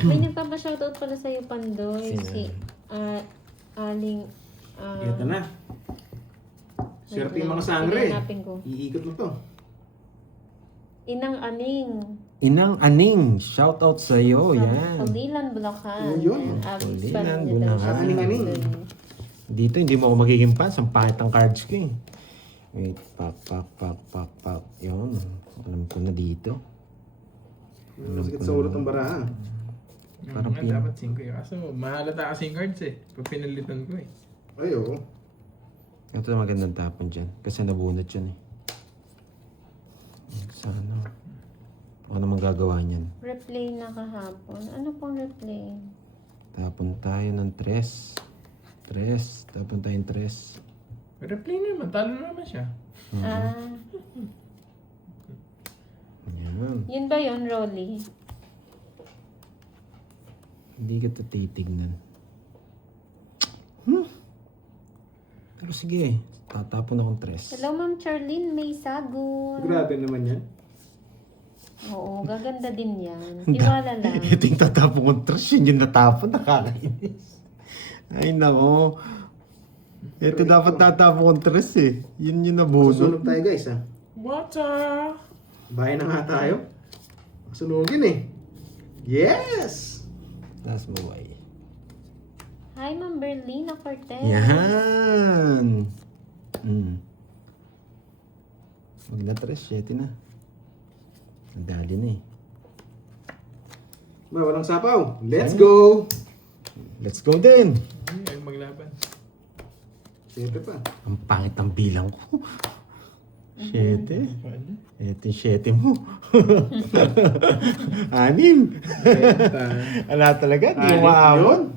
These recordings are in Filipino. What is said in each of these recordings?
May nagpapa-shoutout pala sa'yo, Pandoy. Sino? Si Aling... Ito na. Swerte yung mga sangre. Hanapin ko. Iikot mo to. Inang Aning. Inang Aning, shout out sa iyo. Yan. Pulilan, Bulacan. Yun. Pulilan, Bulacan. Aning-aning. Dito hindi mo ako magiging fans. Ang pangit ang cards ko eh. Wait, pak. Yun. Alam ko na dito. Masakit sa ulo tong bara. Parang Nga, dapat 5 eh. Kaso mahalata kasi yung cards eh. Pag pinalitan ko eh. Ay, oo. Ito na magandang tapon dyan. Kasi nabunot yan eh. Sana. Ano namang gagawa niyan? Replay na kahapon. Ano pong replay? Tapon tayo ng 3. Tapon tayo ng 3. Replay naman. Talo na naman siya. Yan. Yun ba yun, Rolly? Hindi ka ito titignan. Pero sige, tatapon akong 3. Hello, Ma'am Charlene. May sagun. Grabe naman yan. Oo, gaganda din yan. Tiwala lang. Ito yung tatapon kong 3. Yun yung natapon, nakakainis. Ay nako. Ito dapat tatapon kong 3 eh. Yun yung nabunot. Susunog tayo guys ha. Water! Bayan na nga tayo. Sunugin eh. Yes! Taas mo ba eh. Hi, Ma'am Berlina Cortez. Yan. Huwag na 3, 7 na. Nadali na eh. Ba, walang sapaw. Let's go! Let's go din. Ay, maglaban. 7 pa. Ang pangit ng bilang ko. 7. Paano? Ito yung 7 mo. 6. Ala talaga, di mo maabot.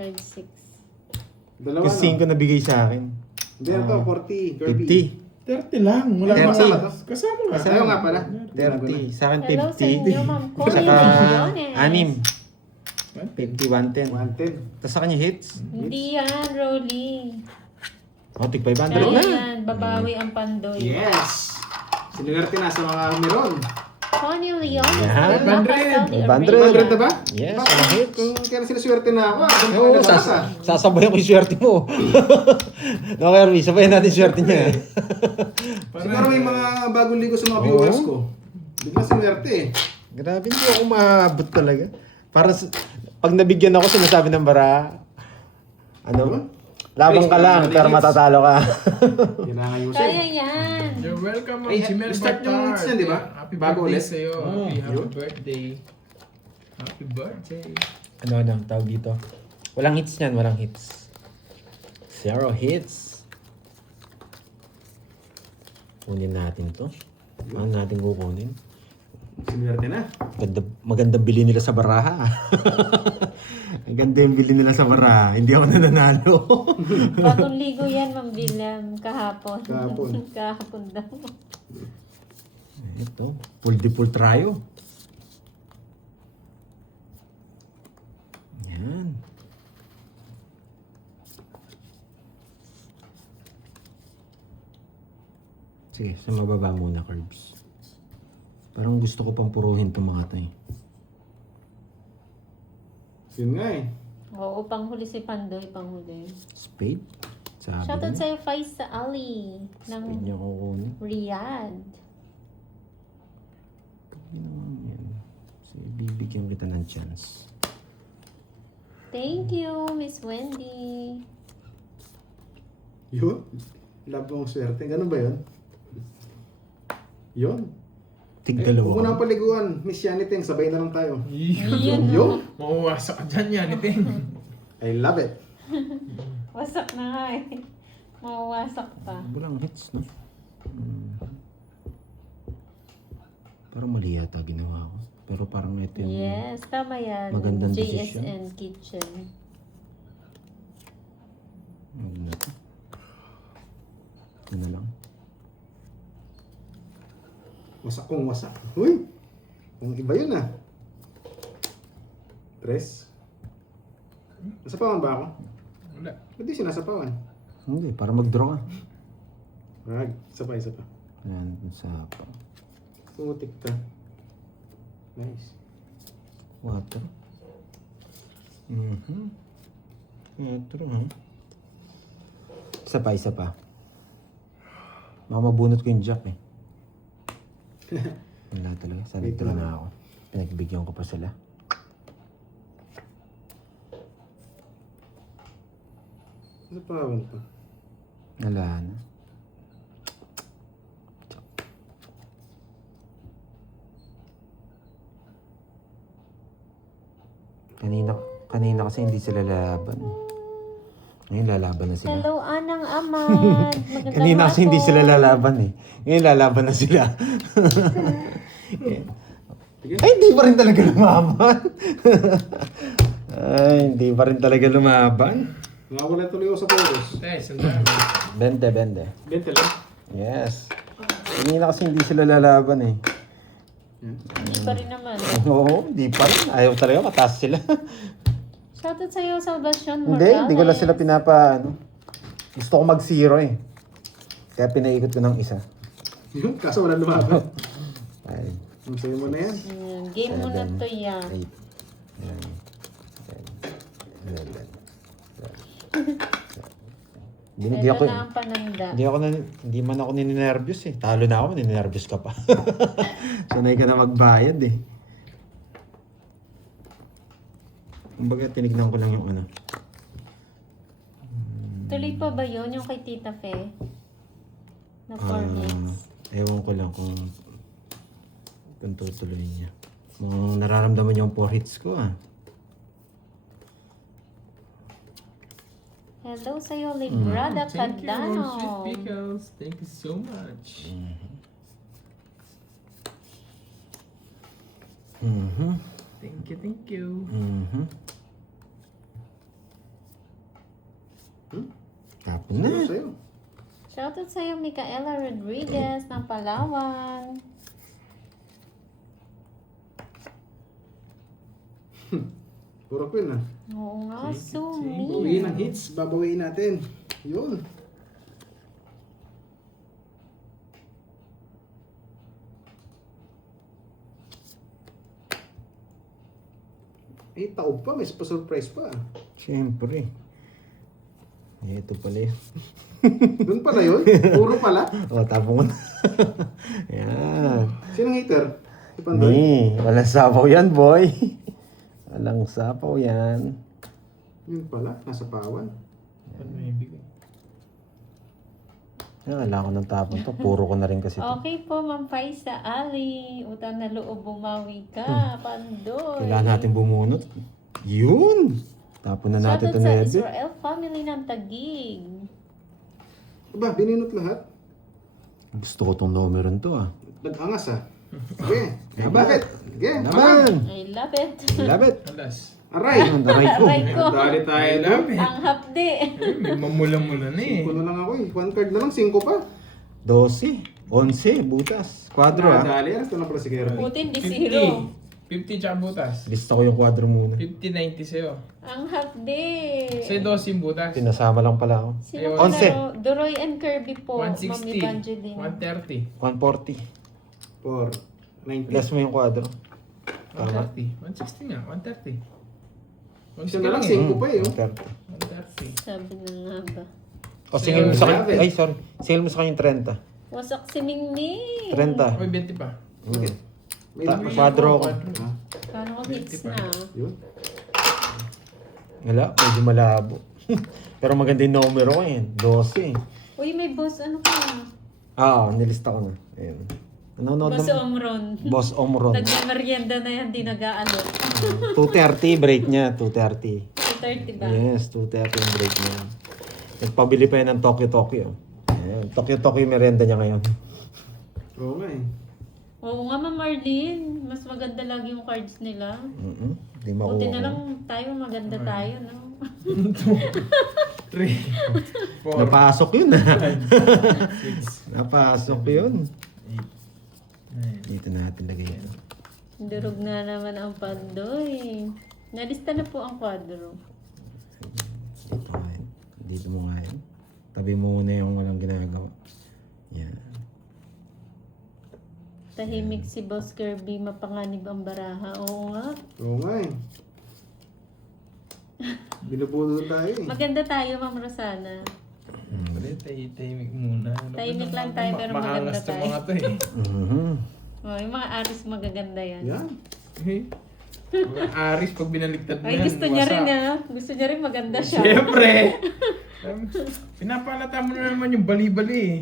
5, 6. Dalawa Yung 5 na bigay sa akin. Hindi na to, 40. Kirby. 50. 30 lang. Wala 30. kasama. Kasama nga. Ayaw nga pala. 30. Sa akin Hello sa inyo, 50. Ma'am Connie Saka Leones. 6. 50, 110. 110. Tapos sa kanya hits. Hindi yan, Rolly. O, tig 500 Kaya na. yan, babawi ang Pandoy. Yes! Sinuwerte na sa mga meron. Connie Leones. Yan. from Napa, Saudi 500. Arabia. 100 na ba? Yes, Bakit? mga hits. Kung kaya sinuswerte na ako, doon Oo, pa nabasa. sasabayan ko yung swerte mo. No, Kirby, sabayan natin yung swerte niya. Siguro may mga bagong ligo sa mga viewers ko. Bigla sinuwerte eh. Grabe, hindi ako maabot talaga. Para pag nabigyan ako, sinasabi ng bara, ano? Labang ka lang, pero matatalo ka. Yun na nga yung Kaya yan. You're welcome, Ay, Ma'am Jimel start yung Batar. hits yan, di ba? Happy Bago birthday ulit. sa'yo. Oh, Happy yun. birthday. Happy birthday. Ano, tawag dito? Walang hits niyan, walang hits. 0 hits. Kunin natin to. Paano natin kukunin? Sinuwerte na. Maganda bili nila sa baraha. Ang ganda yung bili nila sa baraha. Hindi ako nananalo. Bagong ligo yan, Ma'am William. Kahapon. Kahapon. Kahapon daw. Ito, full de full tryo. Yan. Sige, sa mababa muna, Curbs. Parang gusto ko pang puruhin itong mga to eh. Yun nga eh. Oo, panghuli si Pandoy, panghuli. Spade. Sabi Shoutout niya. sa'yo, Faisa Ali. Ng Spade niya kukunin. Riyadh. Yun naman yan. Sige, bibigyan kita ng chance. Thank you, Miss Wendy. Yun. Love mong swerte. Ganun ba yun? Yun. Tig Huwag mo dalawa. nang paliguan. Miss Yaniteng, sabay na lang tayo. Yun. Yun. Mauwasak ka dyan yan, iting. I love it. Wasak na nga eh. Mawasak pa. Walang hits, no? Parang mali yata ginawa ko. Pero parang ito yung... Yes, tama yan. Magandang JSN Kitchen. Ano na to? Ito na lang. Wasak kong wasak. Uy! Kung iba yun ah. Tres. Nasapawan ba ako? Wala. Ba't di sinasapawan? Hindi, para mag-draw ka. Isa pa, isa pa. Ayan, sa... Tumutik ka. Nice. 4. Mhm. 4, ha? Isa pa. Baka mabunot ko yung jack eh. Wala talaga. Sana ito na ako. Pinagbigyan ko pa sila. Ano pa pa? Wala na. Kanina kasi hindi sila lalaban. Ngayon lalaban na sila. Hello, Anang Amad. Magandang Kanina kasi hindi hapon. sila lalaban eh. Ngayon lalaban na sila. Ay, hindi pa rin talaga lumaban. Ay, hindi pa rin talaga lumaban. Nakawala tuloy ako sa photos. Sandali. 20. 20 lang. Yes. Kanina kasi hindi sila lalaban eh. Hindi pa rin naman. Oo, hindi pa rin. Ayaw talaga, mataas sila. Shoutout sa'yo, Salvacion Hindi ko lang sila gusto ko mag-0 eh. Kaya pinaikot ko ng isa. Yun, kaso wala lumaban. Ay, Ang sayo mo na yan. Game mo na 7, to yan. 8, 9, 10, 11. Binigyan ko. Ito na ang pananda. Hindi man ako ninenervyos eh. Talo na ako, ninenervyos ka pa. Sanay ka na magbayad eh. Kumbaga, tinignan ko lang yung ano. Tuloy pa ba yun, yung kay Tita Fe? Na 4 hits? Ewan ko lang kung tutuloy niya. Kung nararamdaman niya yung 4 hits ko ah. Hello sa'yo, Librada Thank you, Cardano. Sweet Pickles. Thank you so much. Thank you. Tapos Ano na. sa'yo? Shoutout sa'yo, Micaela Rodriguez ng Palawan. Puro queen ah. Oo nga, Bawiin Sumi. ng hits, babawiin natin. Yun. Eh, taob pa. May surprise pa. Siyempre. Ito pala yun. Doon pala yun? Puro pala? O, tapong ko na. Yan. Sinong hater? Si Pandoy? Walang sapaw yan, boy. Walang sapaw yan. Yun pala. Nasa pawan. Ano may bigay? Kailangan ko ng tapon to. Puro ko na rin kasi to. Okay po, Ma'am Faisa Ali. Utang na loob, bumawi ka. Pandoy. Kailangan natin bumunot. Yun! Tapon na natin ito Shoutout sa na Israel family ng Taguig. Aba, bininot lahat. Gusto ko tong numero to ah. Nag-angas ah. Sige. Bakit? Sige. Naman! I love it. Love it! Alas. Aray! Ang daray ko. Aray ko. Dali tayo I doon. love it. Ang hapde. May mamula-mula na eh. 5 na lang ako eh. 1 card na lang, 5 pa. 12, 11, butas. Kwadro ah. Dali, ito na pala si Kero. Putin, di zero. 50 tsaka butas. Lista ko yung kwadro muna. 50-90 sa'yo. Ang hapde. Sa'yo 12 butas. Pinasama lang pala ako. Sino Onse. palaro? Duroy and Kirby po. Ma'am 160. Evangeline. 130. 140. 4. 90. Plus mo yung kwadro. 130. 160 nga. 130. Isa na lang, 5 pa eh. Oh. 130. 130. Sabi na nga ba. O, singil mo sa Grabe. kanya. Ay, sorry. Singil mo sa kanya 30. Wasak si Mingming. 30. May 20 pa. May Kwadro ko. Ah, Paano ko hits na? yun. Wala, medyo malabo. Pero maganda yung numero ko eh. 12. Uy, may boss. Ano ka? Nilista ko na. Ayun. Nanonood Boss ng Omron. Boss Omron. Nagmamerienda na yan, di nag-aalok. 2:30 break niya, 2:30. 2:30 ba? Yes, 2:30 yung break niya. Nagpabili pa yan ng Tokyo. Ayan, Tokyo merienda niya ngayon. Oo nga eh. Oo nga, Ma'am Marlene. Mas maganda lagi yung cards nila. Di makuha Buti ko. na lang tayo, maganda tayo, no? 3. 4. Napasok yun ah. 6. Napasok yun. 9. Dito natin lagay yan. Durog na naman ang Pandoy. Nalista na po ang kwadro. Dito nga yan. Dito mo nga yan. Tabi mo muna yung walang ginagawa. Yan. Tahimik si Boss Kirby, mapanganib ang baraha. Oo nga. Oo nga Binubudo tayo eh. Maganda tayo, Ma'am Rosana. Pwede tahimik muna. Tahimik lang tayo, pero maganda Maangas to tayo. mga to eh. Oh, yung mga aris magaganda yan. Yan. Eh, mga Aris pag binaligtad mo Ay, yan, gusto niya rin wasak. ah. Gusto niya rin maganda siya. Siyempre! Pinapalata mo na naman yung bali-bali eh.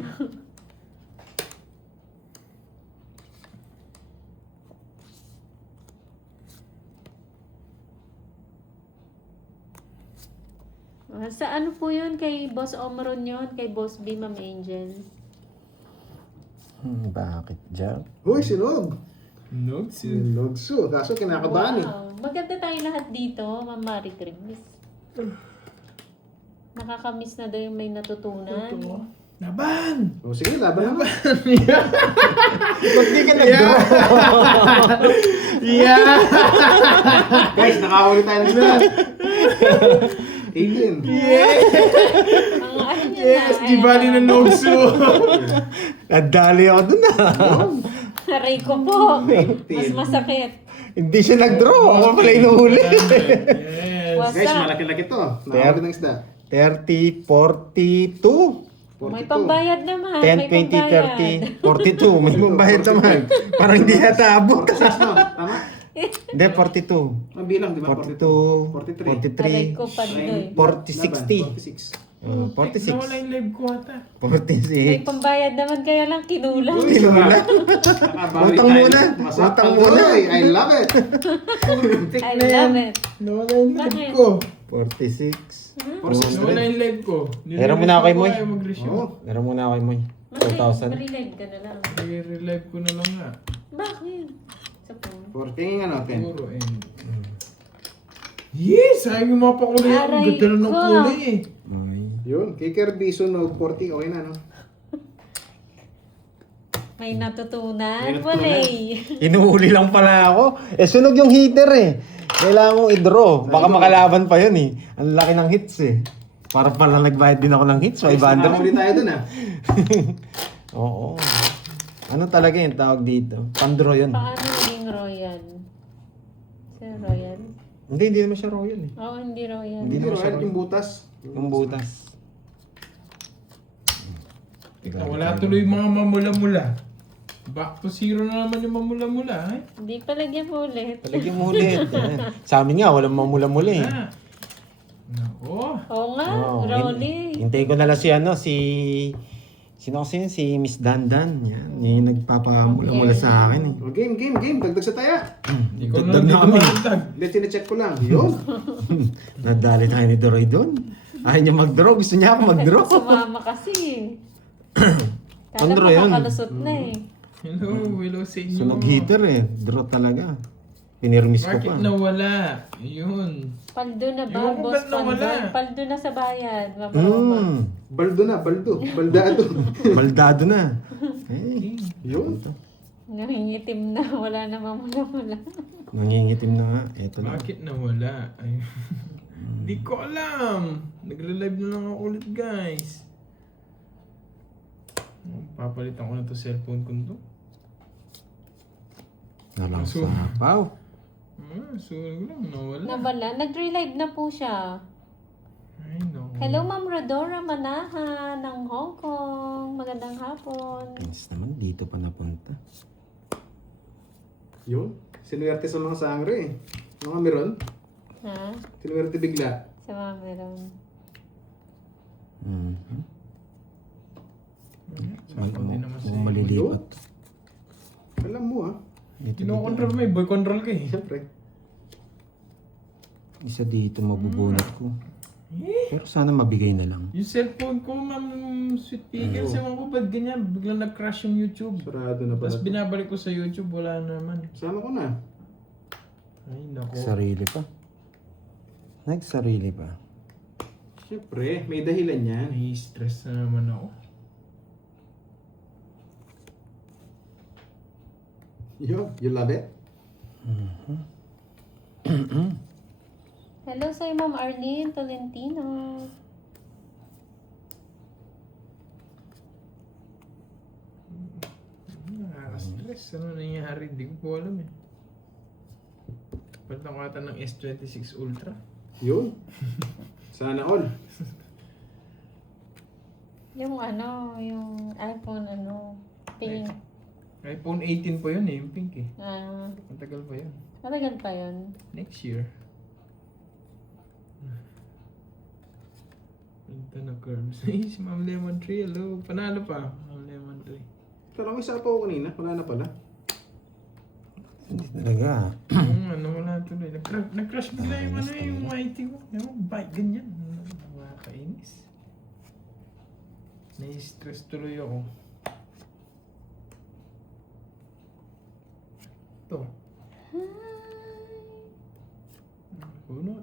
Sa ano po yun? Kay Boss Omron yun? Kay Boss B, Ma'am Angel? Bakit dyan? Hoy, sinog. Nogs Sinogso. Kaso kinakabahan eh. Wow. Maganda tayo lahat dito, Ma'am Marie Chris. Nakakamiss na daw yung may natutunan. Laban! O sige, laban naman. Ba't di ka nag-draw? Yeah! Guys, nakahuli tayo ng isa. 18. Ang ano niya Yes! na. Di bali na Nogsu! Nadali ako dun Aray ko po. Mas masakit. Hindi siya nag-draw. Ako pala inuhuli. Yes! Guys, Wasa. malaki-laki to. Nakahuli ng isda. 30, 42. May 42. pambayad naman. 10, May 20, 30, pambayad. 42. May pambayad naman. Parang hindi yata abot. 46 no? Tama? Hindi, 42. Ang bilang, di ba? 42, 43. Aray 43, ko pandoy. 40, 60. 46. 46. Nawala yung live ko ata. May 46. pambayad naman kaya lang kinulang. Tinula. Nakabawi Utang tayo. muna. Masarap Utang ang muna. tuloy. I love it. I love it. Nawala yung live Bakit? ko. 46. 46 Nawala rin. yung live ko. Meron mo na ako kay Moy. Ayaw mag-resume. Oo. Meron muna ako kay Moy. 4,000. Marinig ka na lang. I-relive ko na lang nga. Bakit? Sa phone. 14 ano, 10. Siguro yes! Sayang yung mga pakulay. Ang Aray ganda na ng ko. kulay eh. Ay. Yun, kay Kirby sunog 40, okay na no? May natutunan. May natutunan. Wala eh. Inuhuli lang pala ako. Eh, sunog yung heater eh. Kailangan kong i-draw. Baka makalaban pa yun eh. Ang laki ng hits eh. Para pala nagbayad din ako ng hits. Guys, 500. nakahuli tayo dun ah. Oo. Ano talaga yung tawag dito? Pandraw yun. Paano naging royal? Sir royal? Hindi naman siya royal eh. Oo, hindi royal. Hindi Hindi naman siya right, yung butas. Yung butas. Wala tuloy yung mga mamula-mula. Back to zero na naman yung mamula-mula eh. Hindi pa lagyan mo ulit. Talagyan mo ulit. Sa amin nga, walang mamula-mula eh. Ah. Nako. Oo nga, Oo, Rolly. Hintayin ko na lang sino kasi yun? Si Miss Dandan. Yan. Yung nagpapamula-mula sa akin eh. O, game. Dagdag sa taya. Hindi ko Dagdag na na kami. dumadagdag. Hindi, sinecheck ko lang. Yun. Nadali tayo ni Doroy doon. Ayaw niya mag-draw. Gusto niya ako mag-draw. Sumama kasi eh. Kala Andro yun. makakalusot na eh. Hello, hello sa inyo. Sunog heater eh. Draw talaga. Pinirmis ko Bakit pa. nawala? Yun. Paldo na ba, Ewan ko boss ba't nawala? Paldo? Paldo na sa bayad. Mabroma. Baldo na, baldo. Baldado. Baldado na. Eh, Yun. Nangingitim na. Wala na mamula-mula. nangingitim na nga. Eto na. Bakit nawala? Ay, Hindi ko alam. Nagre-live na lang ako ulit, guys. Papalitan ko na to cellphone ko to. Nalang So- sapaw. Sunog lang, nawala. Nawala. Nag-relive na po siya. Ay, no. Hello, Ma'am Rodora Manahan ng Hong Kong. Magandang hapon. Yes naman, dito pa napunta. Yun. Sinuwerte sa mga sangre eh. Mga meron. Ha? Sinuwerte bigla. Sa mga meron. Mhm. Sapaw din naman siya. Malilipat. Alam mo ah. Dito, Kino-control mo eh, boy control ka eh. Siyempre. Isa dito mabubunot ko. Pero sana mabigay na lang. Yung cellphone ko, ma'am, sweet pickles, ewan ko ba't ganyan, biglang nag-crash yung YouTube. Sarado na pala. Tapos binabalik ko sa YouTube, wala naman. Sama ko na. Ay, nako. Sarili pa. Nagsarili pa. Siyempre, may dahilan yan. Nai-stress na naman ako. Yun, you love it? Hello sa'yo, Ma'am Arlene Tolentino. Nakaka-stress. Ano nangyari? Hindi ko po alam eh. Palitan ko ata ng S26 Ultra. Yun. Sana all. Yung yung iPhone pink. iPhone 18 pa yun eh, yung pink eh. Matagal pa yun. Matagal pa yun. Next year. Punta na curves. Ay, si Ma'am Lemon Tree, hello. Panalo pa, Ma'am Lemon Tree. Pero isa pa ako kanina. Wala na pala. Hindi talaga. Wala tuloy. Nag-crash bigla yung yung mighty ko. Yung bike, ganyan. Nakakainis. Nai-stress tuloy ako. Ito. Bunot.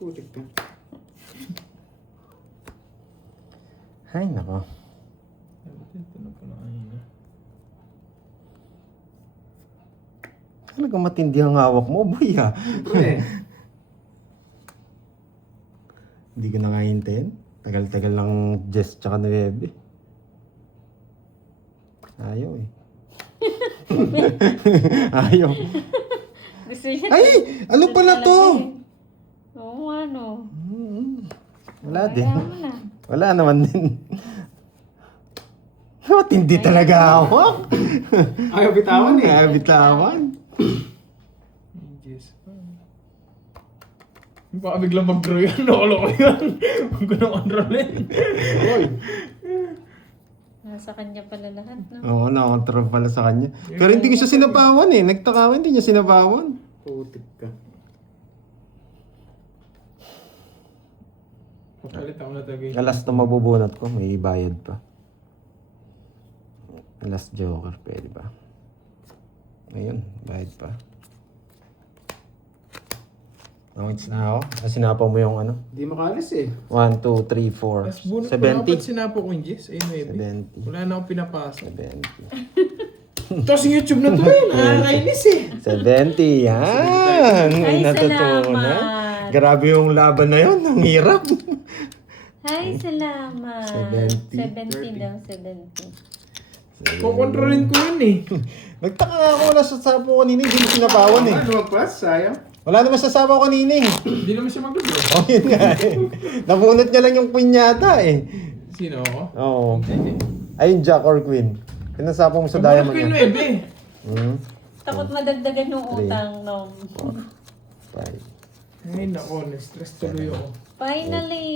Putik ka. Ay, nako. Ito na pala kanina. Talagang matindi ang hawak mo, boy ha. Pre. Hindi ko na nga hintayin. Tagal-tagal lang Jess tsaka 9. Ayaw eh. Ayaw. Gusto niya. Ay! Ano pala to? Oo, Wala din. Kaya mo na. Wala naman din. Matindi talaga ako. Ayaw bitawan eh. Kaya bitawan. Yes. Baka biglang mag-grow yan. Lolo ko yan. Huwag ko na kontrolin. Hoy. Nasa kanya pala lahat, no? Oo, nakakontrol pala sa kanya. Pero hindi ko siya sinabawan eh. Nagtaka ko, hindi niya sinabawan. Putik ka. Papalit ako na tagay. Alas na mabubunot ko, may bayad pa. Alas Joker, pwede ba? Ayun, bayad pa. It's na ako. Sinapa mo yung ano? Di makalis eh. 1, 2, 3, 4, Tapos bunot ko na 70. sinapo ko yung Jess. Ay, 9. 70. Wala na akong pinapasa. 70. Tapos YouTube na to eh. Nakakainis eh. 70, yan! May Ay, natutunan. salamat. Grabe yung laban na yun, ang hirap. Hi, salamat. 70. 70 daw, 70. Kukontrolin ko yun eh. Nagtaka nga ako, wala sa sapo ko kanina, hindi mo sinabawan eh. Ano magpas? Sayang. Wala naman sa sapo ko kanina eh. Hindi naman siya mag-grow. Oh, yun nga eh. Nabunot niya lang yung queen yata eh. Sino ako? Oo. Ayun, Jack or Queen. Pinasapo mo sa diamond Kumonot ko yung niya. 9 eh. Takot madagdagan yung utang, no? 5, Ay nako, na-stress tuloy ako. Finally!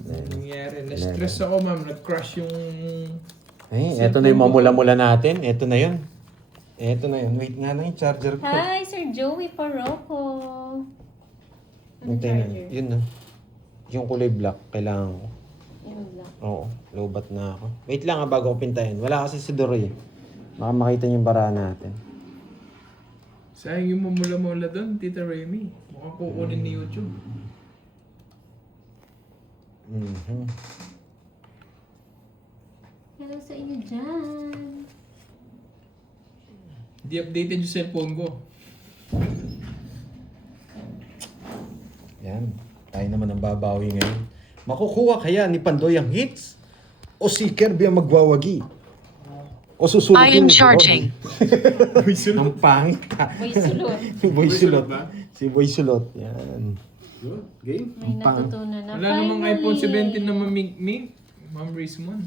Ano nangyari? Na-stress ako ma'am. Nag-crash yung... Ay, eto na yung mamula-mula natin. Eto na yun. Eto na yun. Wait nga lang yung charger ko. Hi, Sir Joey Parroco. Ano Hintay na. charger? Yun na. Yung kulay black, kailangan ko. Yun lang. Oo, lowbat na ako. Wait lang bago ko pintayin. Wala kasi si Doroy. Baka makita niyo yung bara natin. Sayang yung mamula-mula doon, Tita Remy. Mukhang kukunin ni YouTube. Mhm. Hello sa inyo dyan. Hindi updated yung cellphone ko. Yan. Tayo naman ang babawi ngayon. Makukuha kaya ni Pandoy ang hits? O si Kirby ang magwawagi? O susunutin I am ni charging. Ronnie? Ang pangit ka. Boy sulot. Boy Sulot. ba? Si Boy Sulot. Yan. Yun. Game. May natutunan na. Wala namang iPhone 17 na mamig-mig. Ma'am Rizman.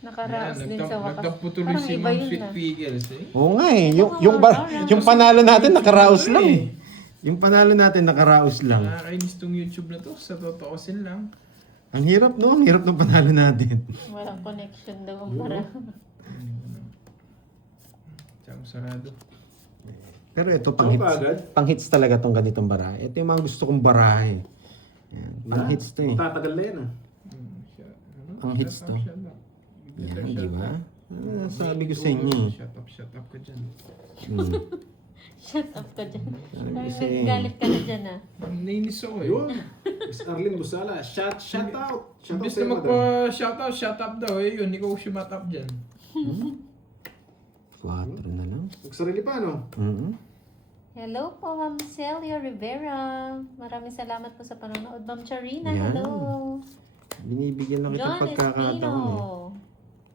Nakaraos din sa wakas. Nagtampo tuloy Parang si iba Ma'am yun Sweet ah. Pickles eh. Oo nga eh. Yung panalo natin nakaraos lang eh. Yung panalo natin nakaraos lang. Nakakainis tong YouTube na to. Sa totoosin lang. Ang hirap no? Ang hirap ng panalo natin. Walang connection daw ang para. Tsaka sarado. Pero ito Ano ba agad? pang hits talaga tong ganitong bara. Ito yung mga gusto kong barahe. Yan. Pang hits to eh. Tatagal na yan ah. Ang hits to. Yan, di ba? Sabi ko sa inyo eh. Shut up ka dyan. Hmm. Shut up ka dyan. Parang Kasi- nagagalit ka na dyan ah. Nainis ako eh. Yun. Miss Arlene Busala. Shout out. Shout out Imbis sa'yo, na madam. magpa-shoutout, shut up daw eh. Yun, ikaw shut up dyan. 4 na lang. Nagsarili pa no? Mhm. Hello po, Ma'am Celia Rivera. Maraming salamat po sa panonood. Ma'am Charina, Yan. hello. Binibigyan lang kita John pagkakataon Espino. eh.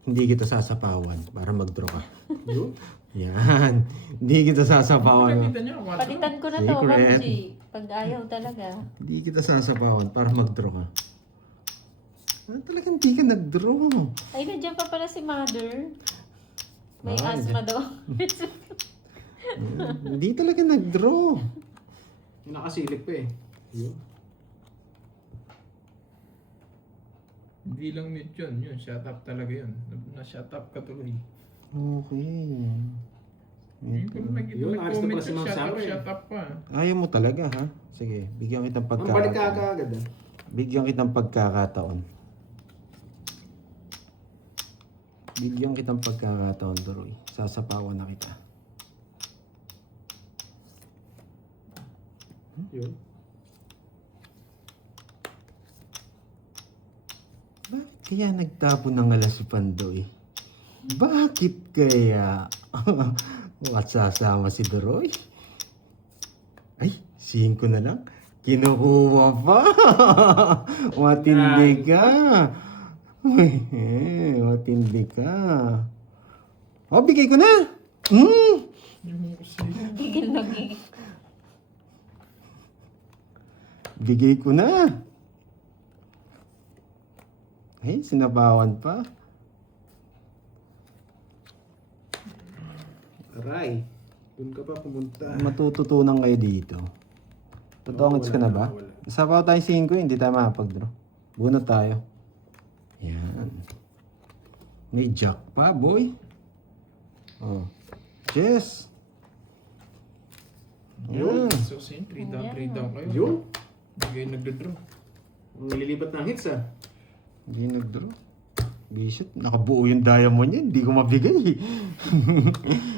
Hindi kita sasapawan para mag-draw ka. Yun. Yan. Hindi kita sasapawan. Nakita niya, 4. Palitan ko na to, Ma'am Secret. G. Pag ayaw talaga. Hindi kita sasapawan para mag-draw ka. Talagang hindi ka nag-draw. Ay, nandiyan pa pala si Mother. May Ah, asthma daw. Hindi talaga nag-draw. Yung nakasilip pa eh. Yun. Hindi lang mute yun. Yun, shut up talaga yun. Na-shut up ka tuloy. Okay. Yun, kung Yun, ayos na pala si Ma'am Summer eh. shut up pa. Ayaw mo talaga ha? Sige, bigyan kitang Ang balik ka pagkakataon. agad ah. Bigyan kitang pagkakataon. Bigyan kitang pagkakataon, Doroy. Sasapawan na kita. Yun. Bakit kaya nagtapon ng alas si Pandoy? Bakit kaya? At sasama si Doroy? Ay, 5 na lang. Kinukuha pa. Matindi ka. Matindi ka. Oh, bigay ko na. Yung kasi, Tigil naging. Bigay ko na. Ay, sinabawan pa. Aray. Doon ka pa pumunta. Matututunan kayo dito. Totongits ka na ba? Wala. Sabaw tayo 5, hindi tayo makapag-draw. Bunot tayo. Yan. May jack pa, boy. Oh. Yes. Yun. Yan. so sin, 3 down kayo. Yun. Hindi kayo nagdodraw. Ang nililipat ng hits ah. Hindi nag-draw. Bisit, nakabuo yung diamond niya. Hindi ko mabigay.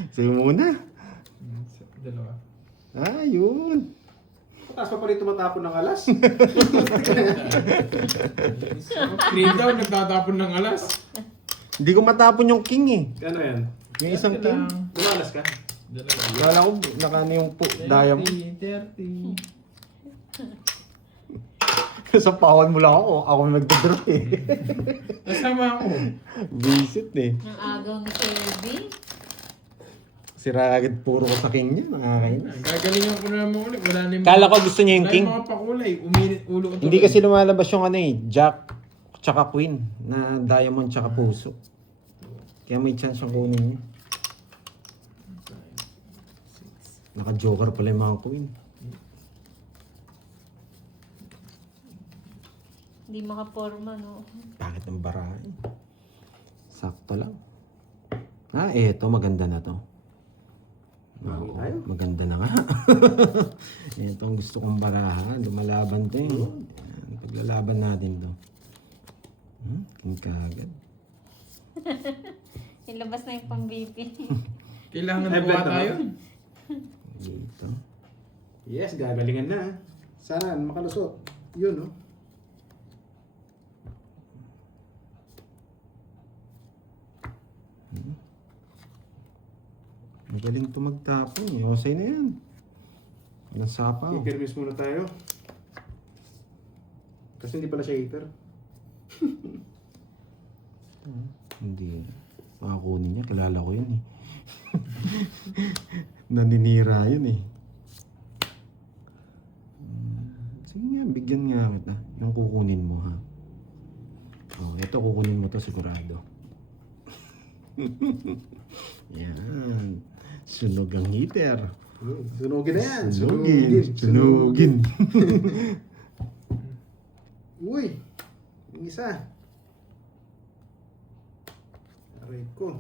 Sa'yo muna. Dalawa. Ah, yun. Taas pa pa rin tumatapon ng alas. 3 down, nagtatapon ng alas. Hindi ko matapon yung king eh. Ano yan? Yung isang king. Dumalas ka? Dalawa. Kala ko, nakano yung diamond. 30. Sa pawan mo lang ako nagdadraw eh. Nasama ako. Visit eh. Ang agaw ni Kirby. Sira agad puro ko sa king niya. Nakakainis. Gagalingan ko na naman ulit. Wala na yung Kala ko gusto niya yung wala king. mga pakulay. Uminit ulo ko. Hindi kasi lumalabas yung ano eh, jack tsaka queen na diamond tsaka puso. Kaya may chance yung kunin niya. Naka-joker pala yung mga queen. Hindi makaporma, no? Bakit ang barahin? Sakto lang. Ah, eto, maganda na to. Bawi tayo. Maganda na nga. Ito ang gusto kong barahan. Lumalaban to yun. Yan, paglalaban natin to. King kagad. Ilabas na yung pang-BP. Kailangan Eh, buha bet tayo. Dito. Yes, gagalingan na. Sana makalusot. Yun, no? Magaling to magtapon. Yosay na yan. Walang sapaw. Ipermis muna tayo. Kasi hindi pala siya hater. Hindi. Pakakunin niya. Kilala ko yun eh. Naninira yun eh. Sige nga, bigyan nga kita. Yung kukunin mo ha. Oh, ito kukunin mo to sigurado. Yan. Sunog ang heater. Sunugin na yan. Sunugin. Uy! Yung isa. Aray ko.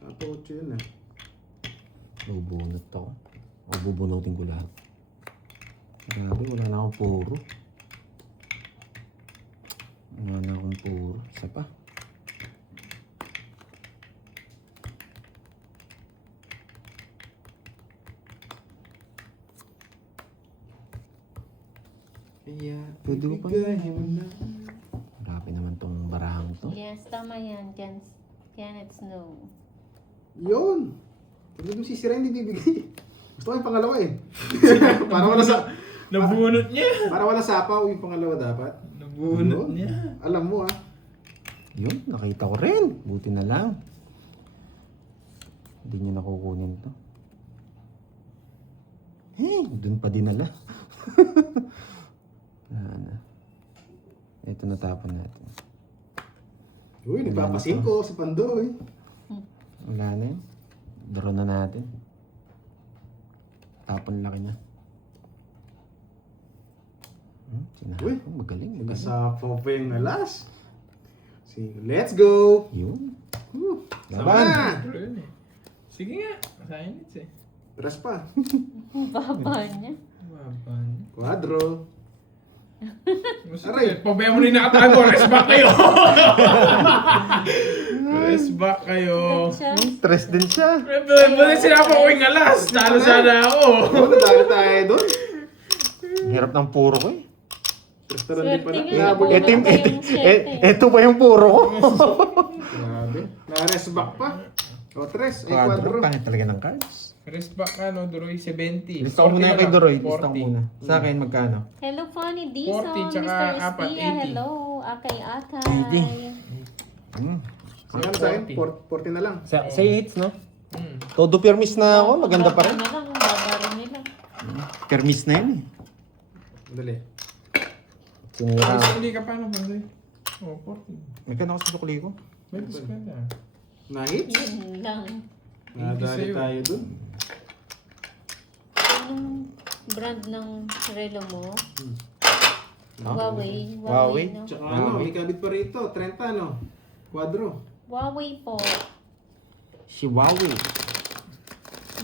Kapotso yun ah. Bubunot ako. O bubunutin ko lahat. Grabe, wala na akong puro. Wala na akong puro. Isa pa. Kaya Pwede ko pa ibigay mo na. Grabe naman tong barahan. Yes, tama yan. Kenneth Snow. Yun. Hindi mo sisira, hindi bibigay. Gusto ko yung pangalawa eh. para wala sa... Nabunot niya. Para wala sapaw, yung pangalawa dapat. Nabunot Yun. niya. Alam mo ah. Yun, nakita ko rin. Buti na lang. Hindi niya nakukunin to. Dun pa dinala. Ito natapon natin. Uy, nagpapasin ko si Pandoy. Wala na yun. Draw na natin. Tapon laki niya. Sinabi Uy. ko, magaling. Nagsapaw pa yung alas. Sige, let's go! Yun. Sama Laban. na! Pero yun eh. Sige nga. Sayang eh. Press pa. Baba niya. Maban. Quadro. Aray, pabaya mo rin nakatago. Rest back kayo. Rest back kayo. Siya. Stress din siya. Buti sinapa ko yung alas. Talo sana ako. Oh, nadali tayo doon. Ang hirap ng puro ko eh. Restaurant din pala. Swerte nga. Inabot Ito, yun. Ito pa yung puro ko. Grabe. Na-rest back pa. O, tres. Ay, Quadro. quadro. Pangit talaga ng cards. Rest back ka no, Duroy, 70. Lista ko muna yung kay Doroy. Lista ko 40. muna. Sa akin, magkano? Hello, Funny Dison. 40 tsaka Mr. apat, Estia. 80. Hello. Akay Akay. 80. Saan sa'yo? 40 na lang. Sa hits, no? Hmm. Todo permis na ako. Maganda pa rin. Baba na lang. Baba rin nila. Permis na yun eh. Madali. Sinira. Hindi ka pa no, Bandoy? Oh, 40. Magkano ako sa sukli ko? May discount ah. Nahits? Yun lang. Nadali sa'yo. tayo dun. Anong brand ng relo mo? Huh? Huawei. Huawei? No? Tsaka ano, may kabit pa rito. 30 no? Quadro. Huawei po. Si Huawei.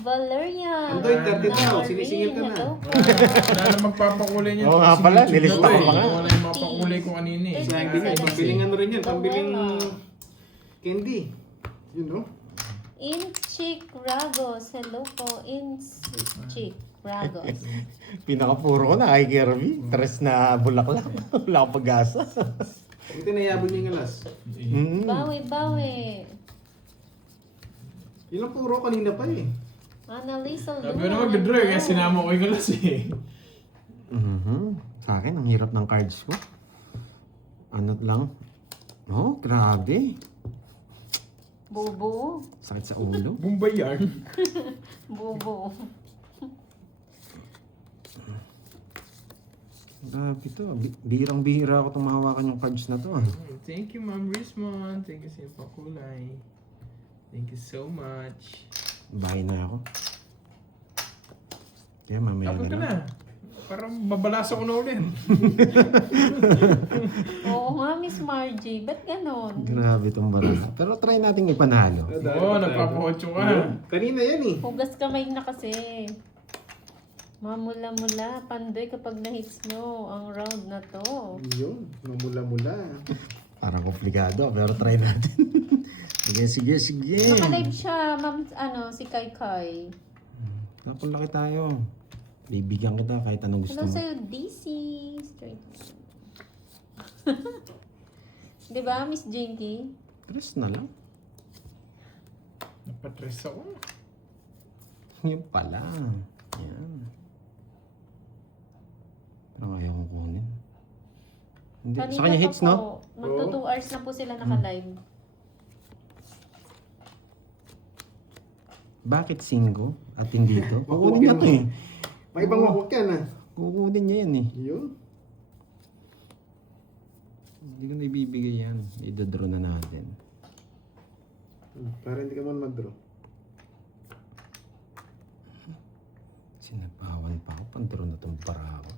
Valerian. Andoy, 30 daw. Sinisingil ka na. Hello po. Wala na magpapakulay niya. Oo nga pala, nilista ko pa nga. Wala yung mapakulay ko kanina eh. Sayang din yun. Pambiling ano rin yan. Pambiling candy. Yun no? Inchik Ragos. Hello po. Inchik Ragos. Pinakapuro ko na kay Kirby. Tres na bulaklak. Wala akong pag-asa. Buti nayabon niya yung alas. Bawi, bawi. Yun lang puro kanina pa eh. Annalisa Luna. Sabi ko naman good kaya sinama ko yung alas eh. Sa akin, ang hirap ng cards ko. Ano lang. Oh, grabe. Bubu. Sakit sa ulo. Bombay yan. Bubu. Grabe to. Bihirang-bihira ako itong mahawakan yung cards na to. Thank you, Ma'am Rismon. Thank you sa iyong pakulay. Thank you so much. Bahay na ako. Kaya mamaya Tapos na ka lang. na. Parang babalasa ko na ulit. Oo nga, Miss Margie. Ba't ganon? Grabe itong barala. Pero try nating ipanalo. Oo, nagpapakocho ka. Kanina yan eh. Hugas kamay na kasi. Mamula-mula. Pandoy kapag na-hits nyo ang round na to. Yun. Mamula-mula. Parang komplikado, pero try natin. Sige. Naka-live siya, ma'am, si Kai Kai. Nakulaki tayo. Bibigyan kita kahit anong gusto Hello mo. sa'yo, DC. Straight. Diba, Miss Jinky? Tres na lang. Napatres ako. Yun pala. Yan. Pero ayaw ko kunin. Hindi. Kanina Sa kanya pa hits, no? po. Magto 2 hours na po sila naka-live. Bakit 5 at hindi ito? Kukunin niya to eh. May ibang wakwak yan ah. Kukunin niya yan eh. Yun. Hindi ko na ibibigay yan. Idodraw na natin. Para hindi ka man mag-draw. Sinapawan pa ako. Pandraw na itong para ako.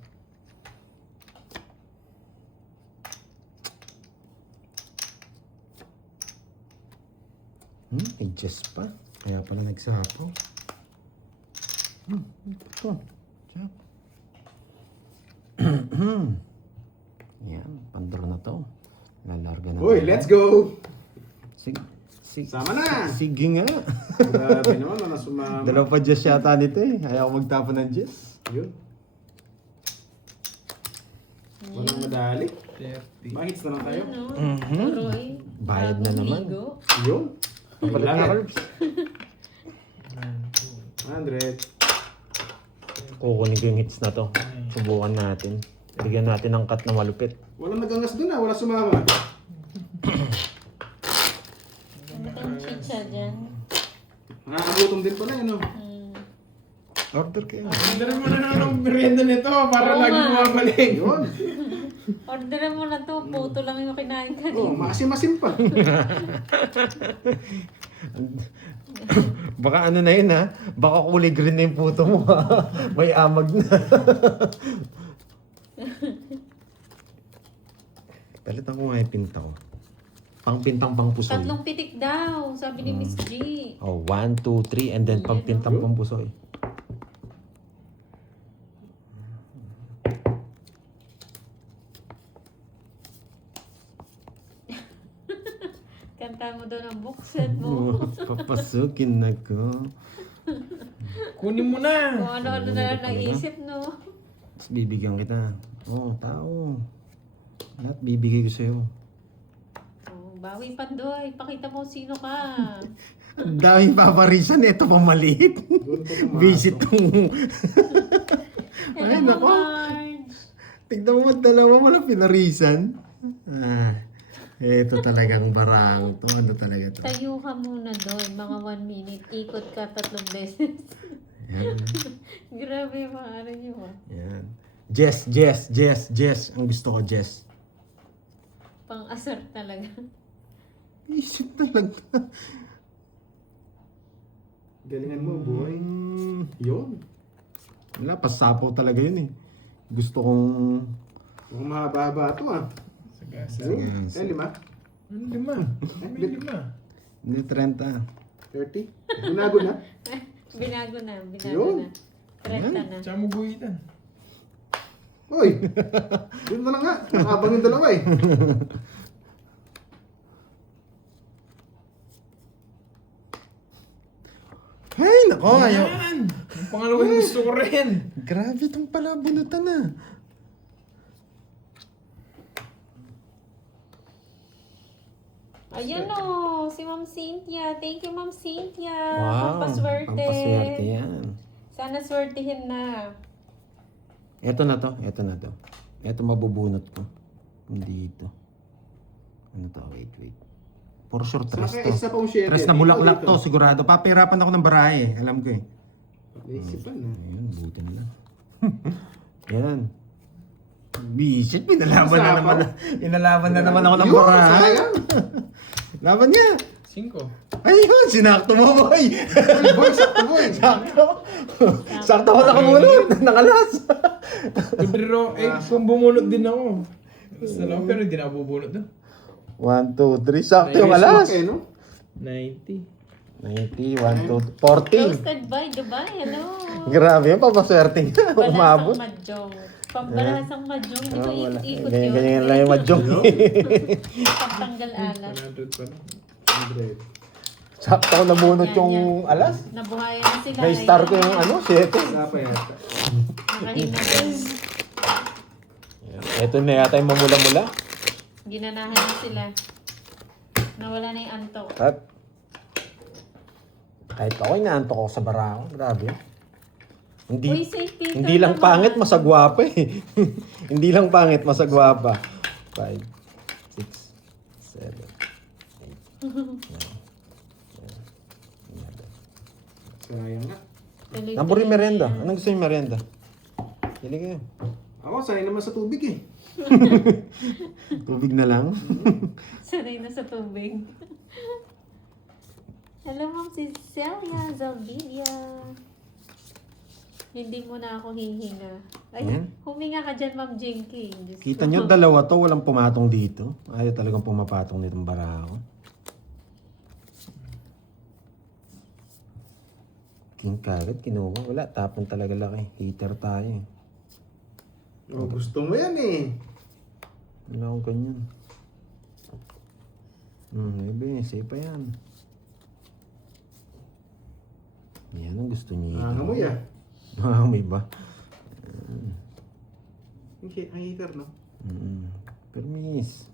May just pa. Kaya pala nagsapaw. Ito. Check. Yan. Pandraw na to. Lalarga na Uy, tayo. let's go! Sige. Sama na! Sige nga. Grabe naman, wala sumama. Dalawa pa just yata nito eh. Ayaw ko magtapon ng just. Yun. Walang madali. 30. Bakit na lang tayo? Ano? Mhm. Roy. Bayad na bagong naman. ligo. Yun. Papalit na carbs. 100. Kukunin ko yung hits na to. Subukan natin. Bigyan natin ng cut na malupit. Walang nagangas dun ah. Wala sumama. Ano kang chicha dyan? Nakakagutom din pala yun. Order kayo. Orderan mo na ng merienda nito para Oo lagi nga. bumabalik. Yun. Orderan mo na to. Puto lang yung kinain ka Oh, maasim-asim pa. Baka ano na yun ha? Baka kulay green na yung puto mo ha? May amag na. Palitan ko nga yung pinta ko. Pangpintang pangpusoy. 3 pitik daw, sabi ni Miss G. Oh, 1, 2, 3, and then pangpintang pampusoy. Kanta mo daw ng bookset mo. Papasukin na ko. Kunin mo na. Kung ano-ano na lang naisip, no? Tapos bibigyan kita. Oh, tao. Lahat bibigay ko sa'yo. Oh, bawi Pandoy, pakita mo sino ka. Ang daming paparisan. Ito pa maliit. Doon pa tumasok. Visit tong... Hello, Ay, nako. Marge. Tignan mo, dalawa mo lang pinarisan. Ito talagang barang to. Ano talaga to? Tayo ka muna doon, mga 1 minute. Ikot ka 3 beses. Yan. Grabe yung mga ano nyo ah. Yan. Jess. Ang gusto ko, Jess. Pang-asar talaga. Isip talaga. Galingan mo, boy. Yun. Wala, pasapaw talaga yun eh. Gusto kong... Mukhang mahaba-haba ito ah. Sagasa. Yun. Sige. 5? Lima. May lima. Hindi 30. 30? Binago na? Binago na. Yun. 30 na. Tsaka mo guhitan. Hoy! Yun na lang nga. Nakabang yung dalawa eh. Ay, nako, ayaw. Yan! Yung pangalawa yung gusto ko rin. Grabe itong pala, bunutan na. Ayan o, si Ma'am Cynthia. Thank you, Ma'am Cynthia. Wow, Pampaswerte. pampaswerte yan. Sana swertihin na. Ito na to. Ito mabubunot ko. Dito. Ano to? Wait. For sure, tres Saka to. isa pang share. Tres na bulaklak to, sigurado. Papirapan ako ng barahe, alam ko eh. Naisipan na. Ayun, buti na lang. Yan. Bisit, pinalaban na naman. Inalaban na naman ako ng Yun, barahe. sayang. Laban niya. 5. Ayun, sinakto mo, boy. Boy, boy, sakto boy. Sakto. Sakto ako nakamunod. Nakalas. Pero kung bumunot din ako. Basta lang, pero hindi na bubunot doon. 1, 2, 3. Sakto yung alas. Okay, no? 90. 90, 1, 2, 40. Toasted by Dubai. Hello. Grabe yan, papaswerte nga. Umabot. Balasang Madjong. Pambalasang Madjong. Hindi ko Wala. ikot yun. Ganyan lang yung madyong. Pagtanggal alat. 100 pa lang. 100. Sakto ko nabunot Yan, yung yan. alas. Nabuhayan na sila. May star ko yung ano, 7. Wala pa yata. Nakahina din. Ito na yata yung mamula-mula. Ginanahan na sila. Nawala na yung antok. At kahit ako inaantok ako sa barako. Grabe. Hindi, Uy, safe dito hindi lang naman. pangit, masagwapa eh. Hindi lang pangit, masagwapa. 5, 6, 7, 8, 9, 10, 11. Sayang nga. Tuloy-tuloy Namburi na merienda. yan. Anong gusto yung merienda? Pili kayo. Ako, sanay naman sa tubig eh. Tubig na lang. Sanay na sa tubig. Hello, Ma'am Cecilia Zalvidia. Hindi mo na ako hihinga. Ay, Ayan. huminga ka dyan, Ma'am Jinky. Diyos Kita ko. nyo, dalawa to, walang pumatong dito. Ayaw talagang pumapatong nitong barako. King Carrot, kinuha. Wala, tapon talaga laki. Hater tayo eh. Oh, gusto mo yan eh. Wala akong ganyan. Maybe, safe pa yan. Yan ang gusto niya. Ano mo yan? May ba? Ang hater, no? Permis.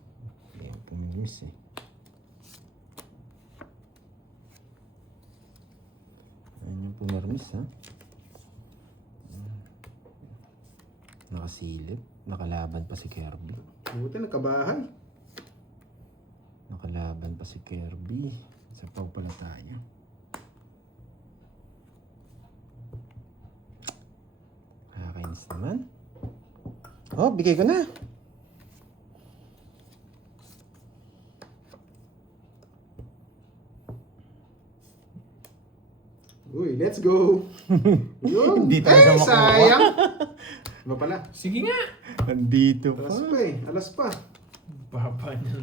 Ayan, permis eh. Ayan yung pumermis ha. Nakasilip. Nakalaban pa si Kirby. Buti nagkabahay. Nakalaban pa si Kirby. Sa pau pala tayo. Nakakainis naman. Oh, bigay ko na. Uy, let's go. Yun. Hindi talaga makuha. Sayang. Ano pala? Sige nga! Andito pa. Alas pa eh. Alas pa. Baba niya.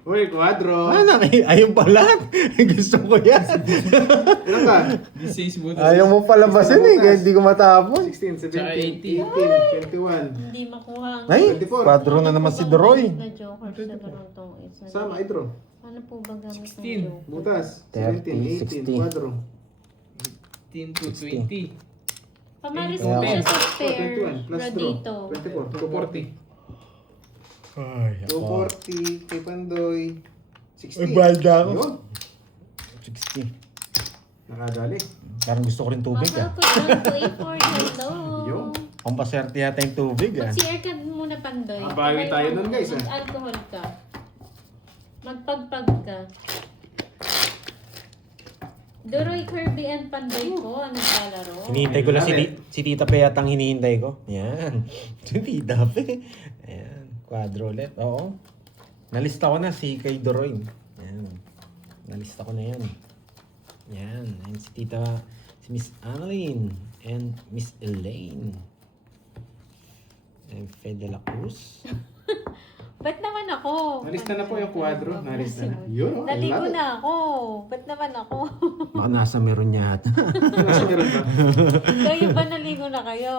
Uy, quadro. Ayun pala. Gusto ko yan. Ilan ka? D6 butas. Ayaw mo palabasin eh. Kaya hindi ko matapos. 16, 17, Tsaka 18, 21. Hindi makuha ang Ay, 24. quadro na naman si Doroy. na joker sa ganitong isa. Sama, ay draw. Ano po ba gamit ng 16. joker? Butas. 30, 17, 18, 60. quadro. 15 to 20. Pamaris Kaya mo siya sa 21 pair. plus Radito. draw. 24. 240. Ay, 240 kay Pandoy. 60. Ay, balda ako. Yun. 60. Nakadali. Parang gusto ko rin tubig Mahal ah. ko lang po A4. Hello. Yun. Pampaswerte yata yung tubig ah. Mag-CR ka muna, Pandoy. Bawi tayo nun, guys, ah. Mag-alcohol ka. Magpagpag ka. Doroy, Kirby, and Pandoy ko. Anong kalaro? Hinihintay ko lang si Tita Pe yata ang hinihintay ko. Yan. Si Tita Pe. Ayan. Quadrolet. Oo. Nalista ko na si kay Doroy. Yan. Nalista ko na yan. Yan. Ayan si Tita, si Miss Annalyn and Miss Elaine. And Fede La Cruz. Ba't naman ako? Nalista na po yung quadro. Nalista na. Yun. Oh, I Naligo love it. na ako. Ba't naman ako? Baka nasa meron niya yata. Nasa meron ba? Kayo ba naligo na kayo?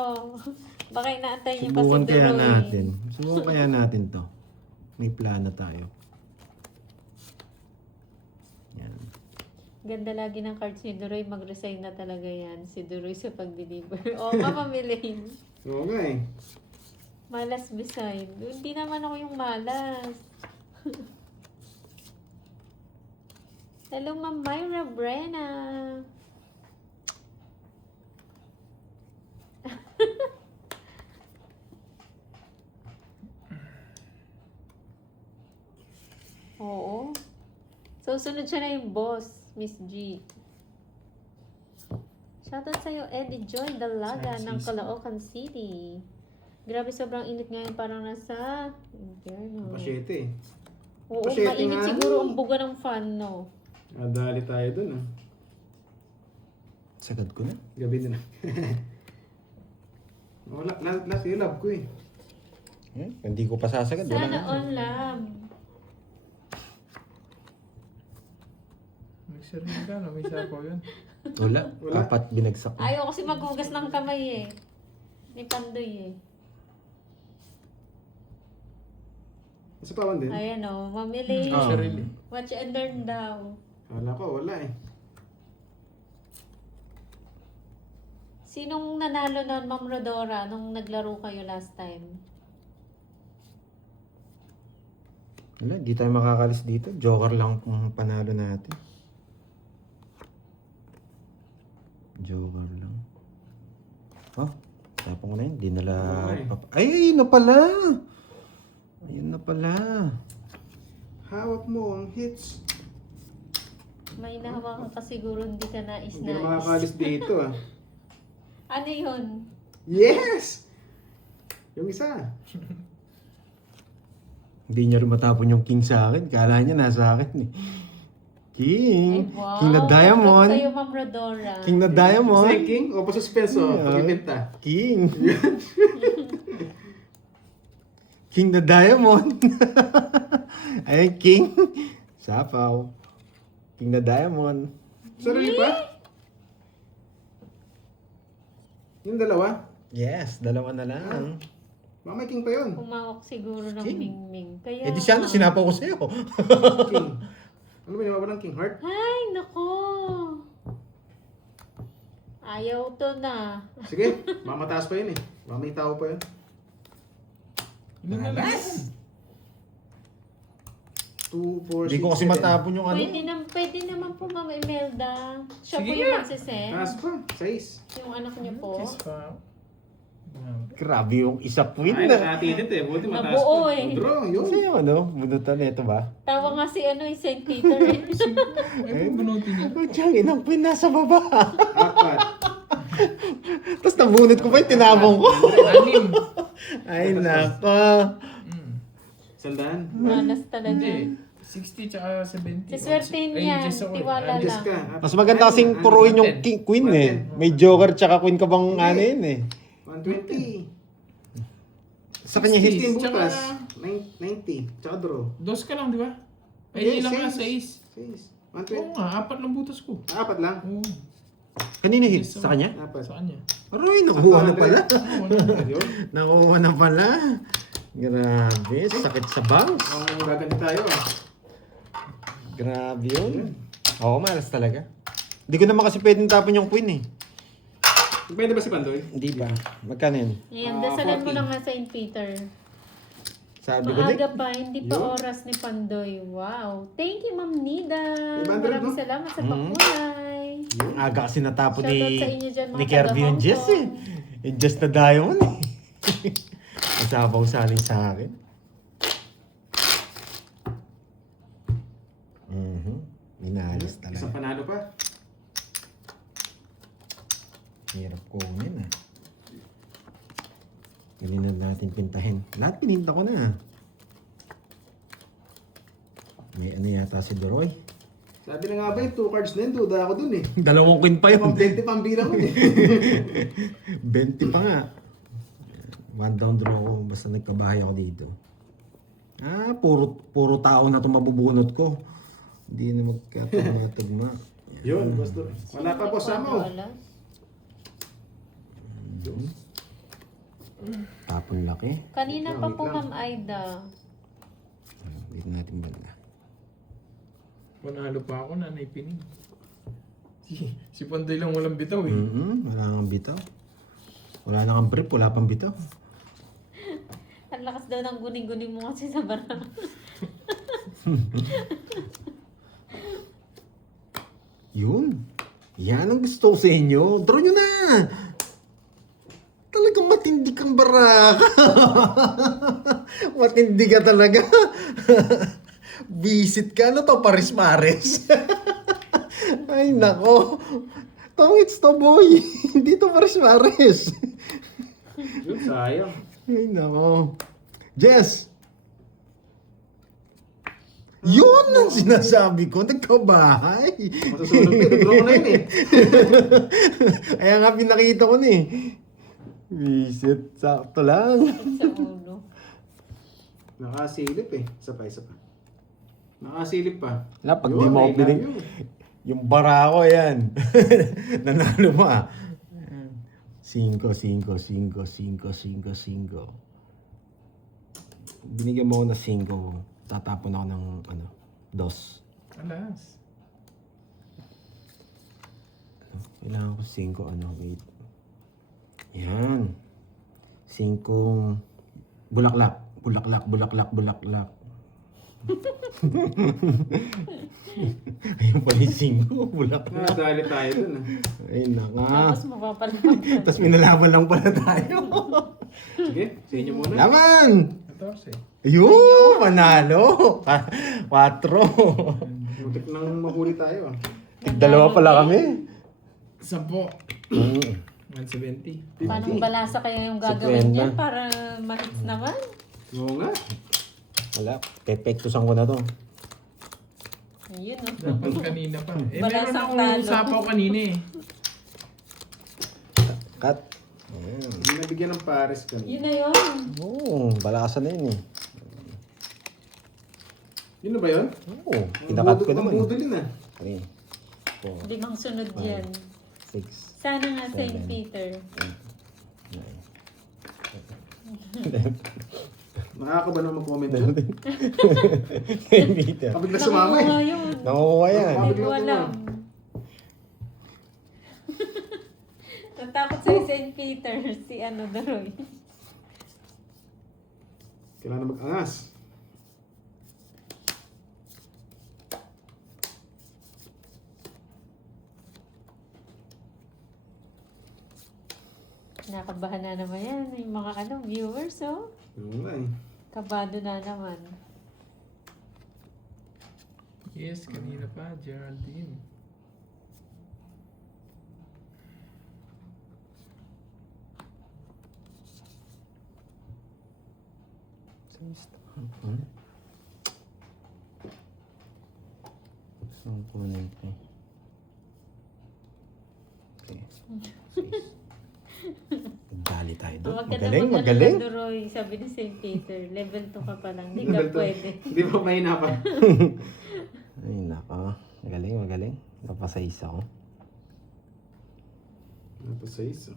Baka inaantay niyo pa si Subukan kaya Doroy. natin. Subukan kaya natin to. May plano tayo. Yan. Ganda lagi ng cards ni Doroy. Mag-resign na talaga yan. Si Doroy sa pag-deliver. O, mamamilin. Oo nga eh. Malas beside. Hindi naman ako yung malas. Hello, Ma'am Myra Brenna. Oo. So, sunod siya na yung boss, Miss G. Shoutout sa'yo, Eddie Joy Dalaga ng Caloocan City. Grabe, sobrang init ngayon. Parang nasa Inferno. Pasyete eh. Oo, Pasyete mainit nga. siguro ang buga ng fan, no? Nadali tayo dun ah. Sagad ko na. Gabi na. Wala, last year love ko eh. Hindi ko pa sasagad. Wala Sana na. on lab. Nag-serving ka, no? May sapaw yun. Wala. Wala. Apat binagsak ko. Ayaw kasi maghugas ng kamay eh. Ni Pandoy eh. Sa pawan din. Ayan o, mamili. Ah. Sarili. Watch and learn daw. Wala ko, wala eh. Sinong nanalo noon, Ma'am Rodora, nung naglaro kayo last time? Wala, di tayo makakalis dito. Joker lang kung panalo natin. Joker lang. Oh, tapon ko na yun. Dinala. Okay. Ay, ayun na pala. Ayun na pala. Hawak mo ang hits. May nahawakan ka siguro, hindi ka Hindi na nais-nais. makakalis dito ah. Ano yun? Yes! Yung isa. Hindi niya rin matapon yung king sa akin. Kala niya nasa akin eh. King. Ay, wow. King na diamond. Congrats sa'yo, Ma'am Rodora. King na diamond. Sa king o pa suspenso? Yeah. Pag-ibenta. King. King na diamond. Ay, king. Sapaw. King na diamond. Sarili pa? Yung dalawa? Yes, dalawa na lang. Baka may king pa yun. Humawak siguro ng King. mingming. Kaya, Eh di sana sinapaw ko sa'yo. King. Ano ba yung ng king heart? Ay, nako. Ayaw to na. Sige, mamataas pa yun eh. Baka may tao pa yun. Yun na lang. 2, 4, 6, Hindi ko kasi matapon yung ano. Pwede naman po, Ma'am Imelda. Siya po Sige yung nga. magsisend. Taas pa, 6. Yung anak niyo po. Kiss pa. Grabe yung isa point Ay, na. nakatidit eh. Buti mataas Nabuo pa. eh. Draw, yun. Kasi yung ano, bunutan na ito ba? Tawa nga si St. Peter eh. Ay, bunutin niya. Oh, Tiyang, inang pin nasa baba. 4. Tapos nabunot ko pa yung tinabong ko. 6. Ay, nako. Sandaan. Malas talaga. Hindi. 60 tsaka 70. Siswertein Ay, yan. Diyos ako. Tiwala Diyos lang. ka. Mas maganda kasing turuin yung queen eh. May joker tsaka queen ka bang ano yun eh. 120. Sa kanya 16 hit. butas. Tsaka- 90. Tsaka draw. Dos ka lang, di ba? Ay, Hindi, ilang nga, 6. 6. 120. Oo nga, 4 lang butas ko. 4 lang. Oo. Kanina hit? Sa kanya? 4. Sa kanya. Aroy, nakuha na pala. Oo, ano? Yun. Nakuha na pala. Grabe, sakit sa bangs. Ang gaganti tayo ah. Grabe yun. Oo, malas talaga. Hindi ko naman kasi pwedeng tapon yung queen eh. Pwede ba si Pandoy? Hindi ba? Magkano yun? Ayan, dasalan mo 40. na nga St. Peter. Sabi ko din. Maaga pa, hindi pa Yun. oras ni Pandoy. Wow. Thank you, Ma'am Nida. 500, Maraming no? salamat sa pakulay. Ang aga kasi natapon Shoutout ni, sa inyo dyan, mga ni Kirby yung taga-Hong Jess eh. Kong. Yung Jess na diamond eh. Masapaw saling sa akin. Inalis Isang talaga. panalo pa. Hirap kunin ah. Hindi na natin pintahin. Lahat pininta ko na. May ano yata si Doroy. Sabi na nga ba yung 2 cards na yun, duda ako dun eh. Dalawang queen pa yun. Pang 20 pambira ko eh. 20 pa nga. One down draw ko. Basta nagkabahay ako dito. Ah, puro tao na itong mabubunot ko. Hindi na magkatagma-tagma. Yun, gusto. Wala pa boss mo. Alas. Tapon laki. Kanina pa Wait po, lang. Ma'am Aida. Dito natin banda. Panalo pa ako, nanay pining. Si Pandoy lang walang bitaw eh. Wala nang bitaw. Wala nang brief, wala pang bitaw. Ang lakas daw ng guning-guning mo kasi sa barang. Yun. Yan ang gusto ko sa inyo. Draw nyo na! Talagang matindi kang baraka. Matindi ka talaga. Visit ka. Ano to? Paris-Paris. Ay, nako. Tongits to, boy. Hindi to Paris-Paris. Yun, sayang. Ay, nako. Jess! Yun ang sinasabi ko. Nagkabahay. Masusunod na, draw ko na yun eh. Kaya nga pinakita ko na eh. Visit. Sakto lang. Sa ulo. Nakasilip eh. Isa pa. Nakasilip pa. Wala, pag Yun, di mo I ako love piling, you. yung bara ko yan. Nanalo mo ah. 5, 5, 5, 5, 5, 5. Binigyan mo ako ng 5. Tatapon ako ng 2. Alas. Kailangan ko 5, wait. Yan. 5 bulaklak. Ayun pa yung 5, bulaklak. Nadali tayo dun ah. Ayun na nga. Tapos mapapalaman. Tapos minalaban lang pala tayo. Sige, sa inyo muna. Laman! 14. Ayun! Manalo! 4. Mutik nang mahuli tayo ah. Dalawa pala kami. 10. Mm. 170. Paano balasa kaya yung Kwenta. gagawin niyan para ma-hits naman? Oo nga. Wala. Pepektusan ko na to. Ayun oh. Dapat kanina pa. Eh, Wala meron sa akong talo. sapaw kanina eh. Cut. Ayan. Hindi nabigyan ng pares kami. Yun na yun. Oo, balasan na yun eh. Yun na ba yun? Oo, kinakat ko Ang naman. budulin ah. 3, 4, 5 sunod yan. 6, Sana nga St. Seven. Peter. 9. Nakakaba na mag-comment doon. Peter. Kabig na sumama eh. Nakuha yun. Nakuha yan. Hindi ko alam. Natakot sa St. Peter si Daroy. Kailangan na mag-angas. Nakabahan na naman yan. Yung mga viewers, oh. Yun nga eh. Kabado na naman. Yes, kanina pa, Geraldine. Saan po na ito? Okay. Dali tayo doon. Huwag ka Magaling, na magaling. Duroy, sabi ni St. Peter. Level 2 ka pa lang. Hindi Level ka two. pwede. Hindi mo mahina pa. Ay, nako. Magaling, magaling. Napasayis ako. Napasayis.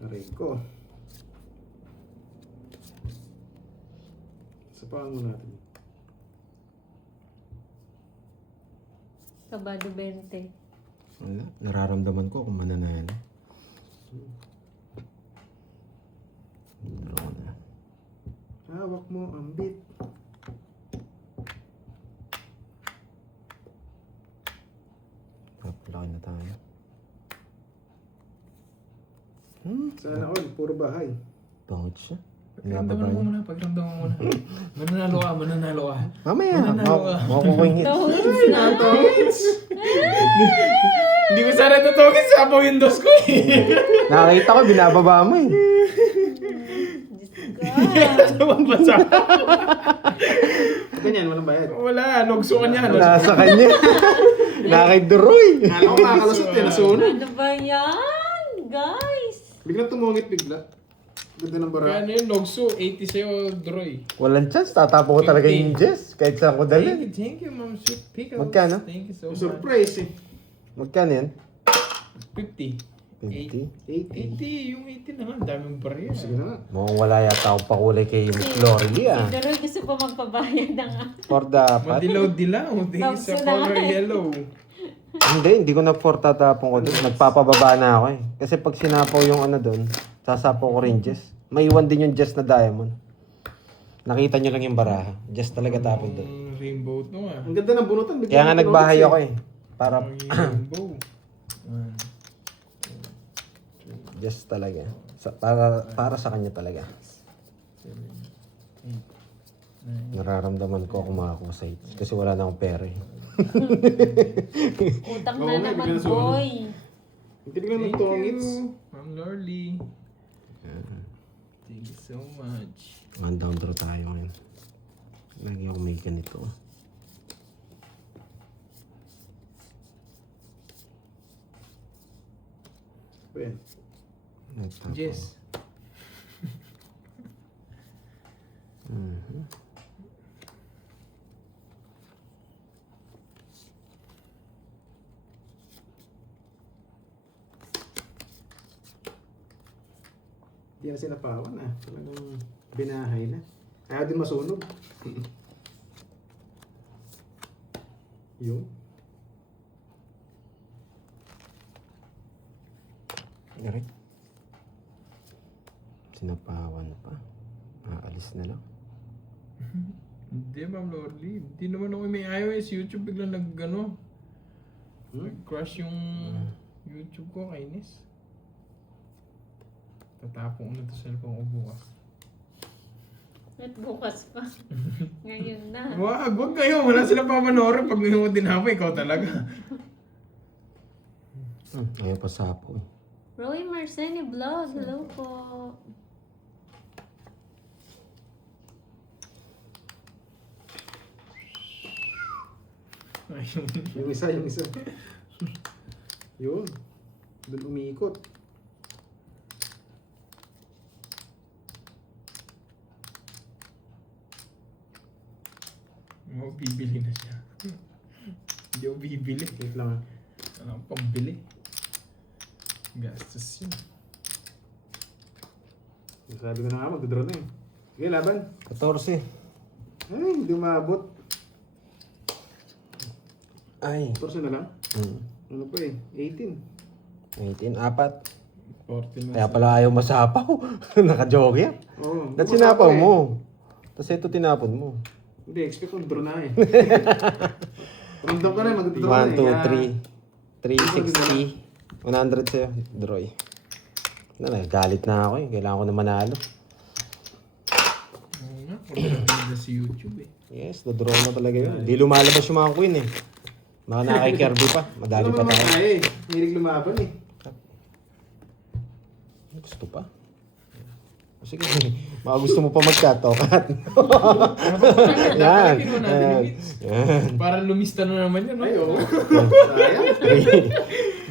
Aray ko. Sapakan mo natin. Kabado 20. Wala. Nararamdaman ko kung mananalo. Draw na. Hawak mo ang bit. Papalaki na tayo. Sana all, puro bahay. Pangit siya. Pagramdaman mo muna, pagramdaman mo muna. Mananalo ka, mananalo ka. Mamaya, Mananalo ka. makukuha yung hits. Tawins na! Hindi ko sana tutugin sa apo Windows ko eh. Nakakita ko, binababa mo eh. Diyos ko. Naman basa. Ganyan, walang bayad. Wala, logso ka niya. Nasa kanya. Nakaiduroy. Kala ko makakalusot eh, nasunod. Ano ba yan? Guys! Biglang tumungit bigla. Ganda ng bara. Kaya yun, logso, 80 sa'yo, Droy. Walang chance, tatapo ko talaga yung Jess. Kahit saan ko dalhin. Thank you, Ma'am Sweet Pickles. Magkano? Thank you so much. Surprise eh. Magkano yan? 50. 50? 80. 80, yung 80 na nga, daming barya. Sige na nga. Mukhang wala yata akong pakulay kay Florily ah. Si Duroy gusto pa magpabayad ng For dapat. Madilaw-dilaw. Thank you sa Logso na color nga eh. yellow. Hindi ko na for tatapon ko doon. Nagpapababa na ako eh. Kasi pag sinapaw yung doon, sasapaw ko rin Jess. Maiwan din yung Jess na diamond. Nakita nyo lang yung baraha. Jess talaga tapon doon. Ang rainbow to ah. Ang ganda ng bunutan. biglang Kaya nga tumungit nagbahay eh. ako eh. Para Ang rainbow. Jess talaga. Para sa kanya talaga. 7, 8, 9. Nararamdaman ko ako makakuha sa hits. Kasi wala na akong pera eh. utang Oo na nga, naman, biglang sumunod. boy. Hindi biglang Thank nagtungits. you, Ma'am Lorly. Thank you so much. One down draw tayo ngayon. Lagi ako may ganito. Ben. Nagtapon. Jess. Mhm. Hindi na sinapawan ah. Talagang binahay na. Ayaw din masunog. Yun. Direk. Sinapawan pa. Aalis na lang. Hindi, Ma'am Lorly. Hindi naman ako may iOS. YouTube biglang nag-crash yung YouTube ko. Kainis. Tatapon ko na ito sa cellphone ko bukas. At bukas pa. Ngayon na. Wag kayo. Wala sila papanoorin. Pag ngayon mo din ako, ikaw talaga. Ayaw pa sapo eh. Roy Marceni Vlog, hello po. Yung isa. Yun. Doon umiikot. Bibili na siya. Hindi ako bibili. Wait lang ah. Ano ang pambili? Gastos yun. Sabi ko na nga, magdodraw na eh. Sige, laban. 14. Ay, hindi umabot. Ay. 14 na lang. Ano pa eh? 18. 18. Apat. 14 Kaya pala ayaw masapaw. Naka-joker. Oo. Ba't sinapaw mo? Tapos ito tinapon mo. Hindi, expect ko draw na eh. Ramdam ka na, mag-draw 1, na eh. 2, 3. 360. 100 sa'yo. Droy. Galit na ako eh. Kailangan ko na manalo. Oo nga, pagkakita sa YouTube eh. Yes, dodraw na talaga yun. Hindi lumalabas yung mga queen eh. Baka na kay Kirby pa. Madali pa tayo. Tayo eh. Hilig lumaban eh. Gusto pa. Sige, baka gusto mo pa mag-cut-o-cut. Yan. Yan. Para lumista na naman yun, no? Ay, oo. Sayang.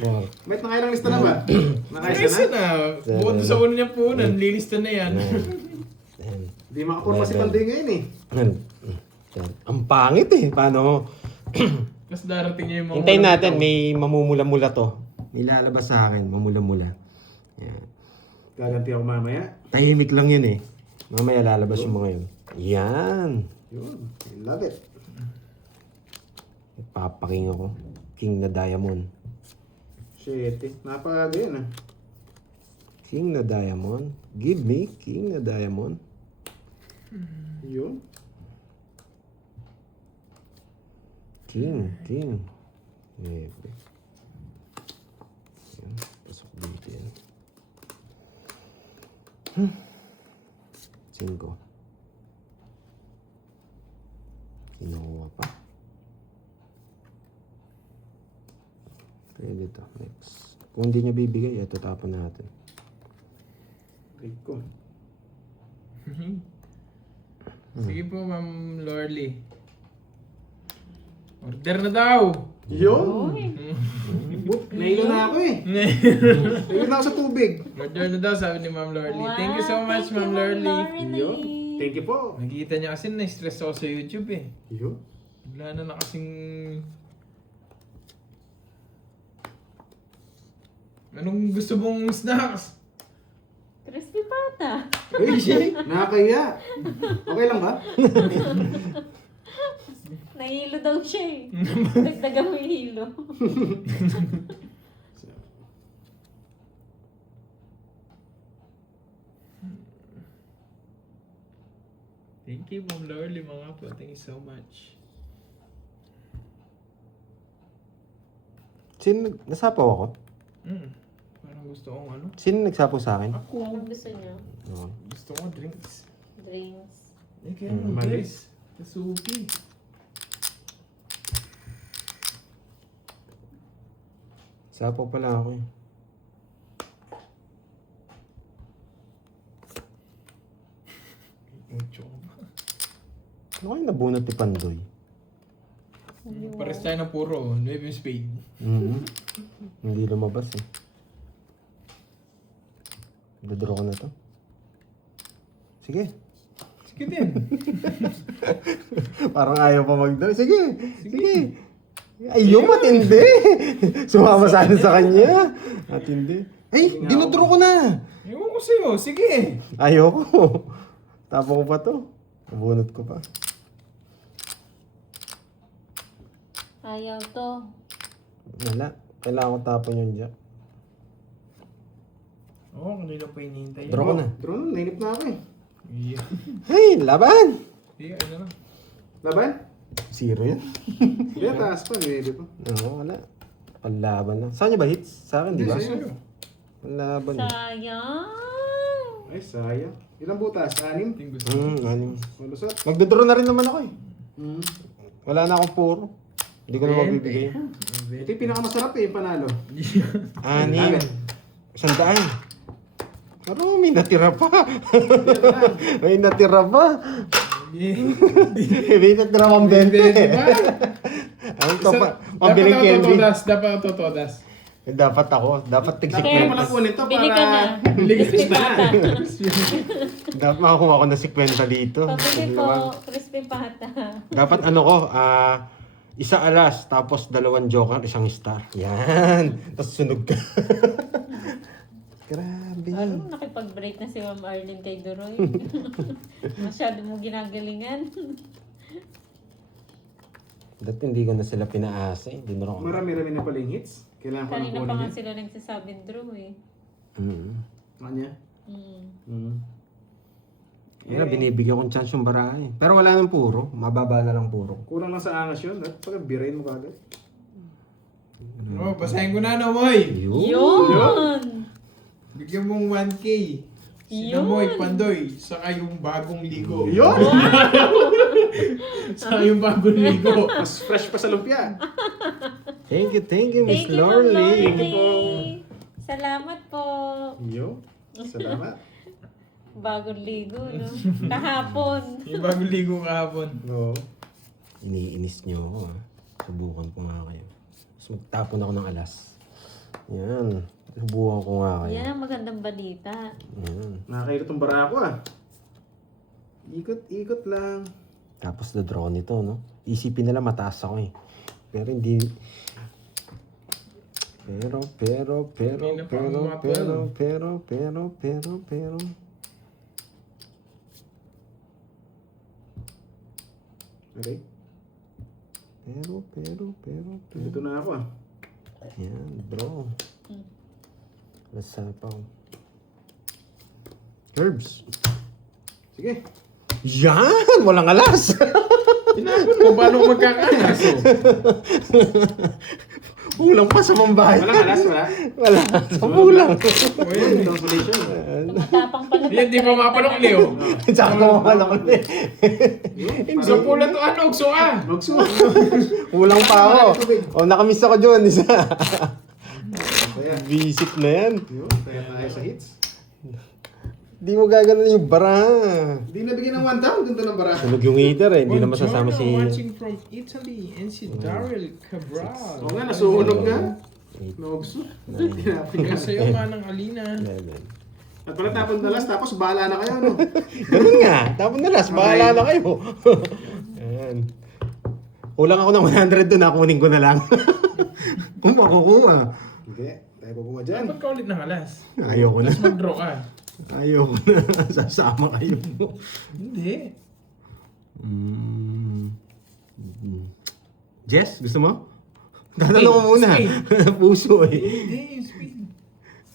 Wow. May nakailang lista na ba? Nakaisa Nakaisa na? na. Bukod sa una niyang punan, lilista na yan. Yan. Hindi makapurma si Paldi ngayon eh. Yan. Yan. Ang pangit eh. Paano? Tapos darating niya yung mga... Hintayin natin, may mamumula-mula to. May lalabas sa akin, mamula-mula. Yan. Gaganti ako mamaya. Tahimik lang yun eh. Mamaya lalabas yung mga yun. Yan. Yun. I love it. Papaking ako. King na diamond. Shit eh. Napakaga yun ah. King na diamond. Give me king na diamond. Yun. King. Yan. Pasok dito yan. 5. Kinuha pa. Pwede to. Next. Kung hindi niya bibigay, ito tapon natin. Break ko. Sige po, Ma'am Lorly. Order na daw! Yun. Nailo na ako eh. Nailo na ako sa tubig. Order na daw, sabi ni Ma'am Lorly. Thank you so much, Ma'am Lorly. Yun. Thank you po. Nakikita niya kasi na-stress ako sa YouTube eh. Yun. Bigla na kasing... Anong gusto mong snacks? Crispy pata. Uy, nakakaya. Okay lang ba? Nahilo daw siya eh. Dagdagan mo yung hilo. Thank you, Ma'am Lorly, mga po. Thank you so much. Sino, nasapaw ako? Parang gusto kong ano? Sino nagsapaw sa akin? Ako. Anong gusto niyo? Oo. Gusto ko drinks. Drinks. Eh, kaya ano, Mali. guys? Kasupi. Sapaw pala ako eh. Mucho ko ba? Ano kayo nabunot ni Pandoy? Pares tayo ng puro. 9 spade. Hindi lumabas eh. Dadraw ko na to. Sige. Sige din. Parang ayaw pa mag-draw. Sige. Ayun, matindi. Sumama sana sa kanya. Matindi. Ay, dinodraw ko na. Ewan ko sa'yo. Sige. Ayoko. Tapo ko pa to. Nabunot ko pa. Ayaw to. Wala. Kailangan ko tapon yung jack. Oo, kanina pa hinihintay. Draw ko na. Draw na, nainip na ako eh. Yeah. Hey, laban! Sige, ano na. Laban? Zero yan. Hindi, taas pa. Hindi pa. Oo, wala. Panlaban lang. Saan niya ba hits? Sa akin, di ba? Hindi, sa'yo. Panlaban. Sayang. Ay, sayang. Ilang butas? 6? Ting gusto. Anim. Malusot? Magdodraw na rin naman ako eh. Hmm. Wala na akong puro. Hindi ko na mabibigay. Ito yung pinakamasarap eh, yung panalo. 6. 100. Pero may natira pa. May natira pa. May natira pang 20. Ano to pa? Pabiling Kelvin. Dapat ako totodas. Dapat ako. Dapat tigsik Dapat na. pala kunin to Bili ka na. para... Crispy pata. Dapat makakuha ko na 50 dito. Pabili po. Crispy pata. Dapat ano ko, isa alas, tapos 2 joker, 1 star. Yan. Tapos sunog ka. Grabe. Ano, nakipag-break na si Ma'am Arlene kay Doroy. Masyado mo ginagalingan. Dati hindi ko na sila pinaasa eh. Dinuro ko. Marami-rami na pala yung hits. Kailangan ko lang Kanina pa nga kunin. sila nagsasabing Drew eh. Kanya? Mm. Wala, binibigyan kong chance yung barahe. Pero wala nang puro. Mababa na lang puro. Kulang lang sa angas yun. At pag birain mo kagad. Oh, basahin ko na boy. Yun! Bigyan mong 1K. Si Yun. Namoy, Pandoy, saka yung bagong ligo. Yun! Saka yung bagong ligo. Mas fresh pa sa lumpia. Thank you, Miss Thank you, Ma'am Lorly. Lorly. Salamat po. Yo. Salamat. Bagong ligo, no? Kahapon. Yung bagong ligo kahapon. Oo. Iniinis niyo ako, ha. Subukan ko nga kayo. Tapos magtapon ako ng alas. Yan. Subukan ko nga kayo. Yan ang magandang balita. Yan. Nakakairot tong bara ko Ikot lang. Tapos the-draw nito, no? Isipin nila mataas ako eh. Pero hindi... Pero... Okay. Pero... Dito na ako Yan, bro. Masapaw. Herbs. Sige. Yan! Walang alas! Tinapon mo, paano magkakalas? Kulang pa sa mambahay. Walang alas, wala? Wala. Sa kulang. Translation. Tumatapang pala. Yan, di pa mapalok, Leo. Tsaka kumawala ko na So, pula to ano, ugso ah. Magso. Kulang pa ako. O, nakamiss ako dyan. Isa. Kaya. Visit na yan. Yun, kaya tayo sa hits. Di mo gaganon yung bara. Hindi nabigyan ng 1 down. Ganda ng bara. Sunog yung heater eh. Hindi na masasama si... Watching from Italy and si Daryl Cabral. Oo nga, nasuhunog na. Nogso. Sa'yo ka ng Alina. 11. At pala tapon dalas, tapos bahala na kayo, no? Ganun nga. Tapos na last. Bahala na kayo. Ayan. Kulang ako ng 100 doon. Nakunin ko na lang. Kung makukuha. Hindi. Tayo pupunga dyan. Dapat ka ulit ng alas. Ayoko na. Tapos mag-draw ka. Ayoko na. Sasama kayo. Hindi. Jess, gusto mo? Tatanong ko muna. Puso eh. Hindi, speed.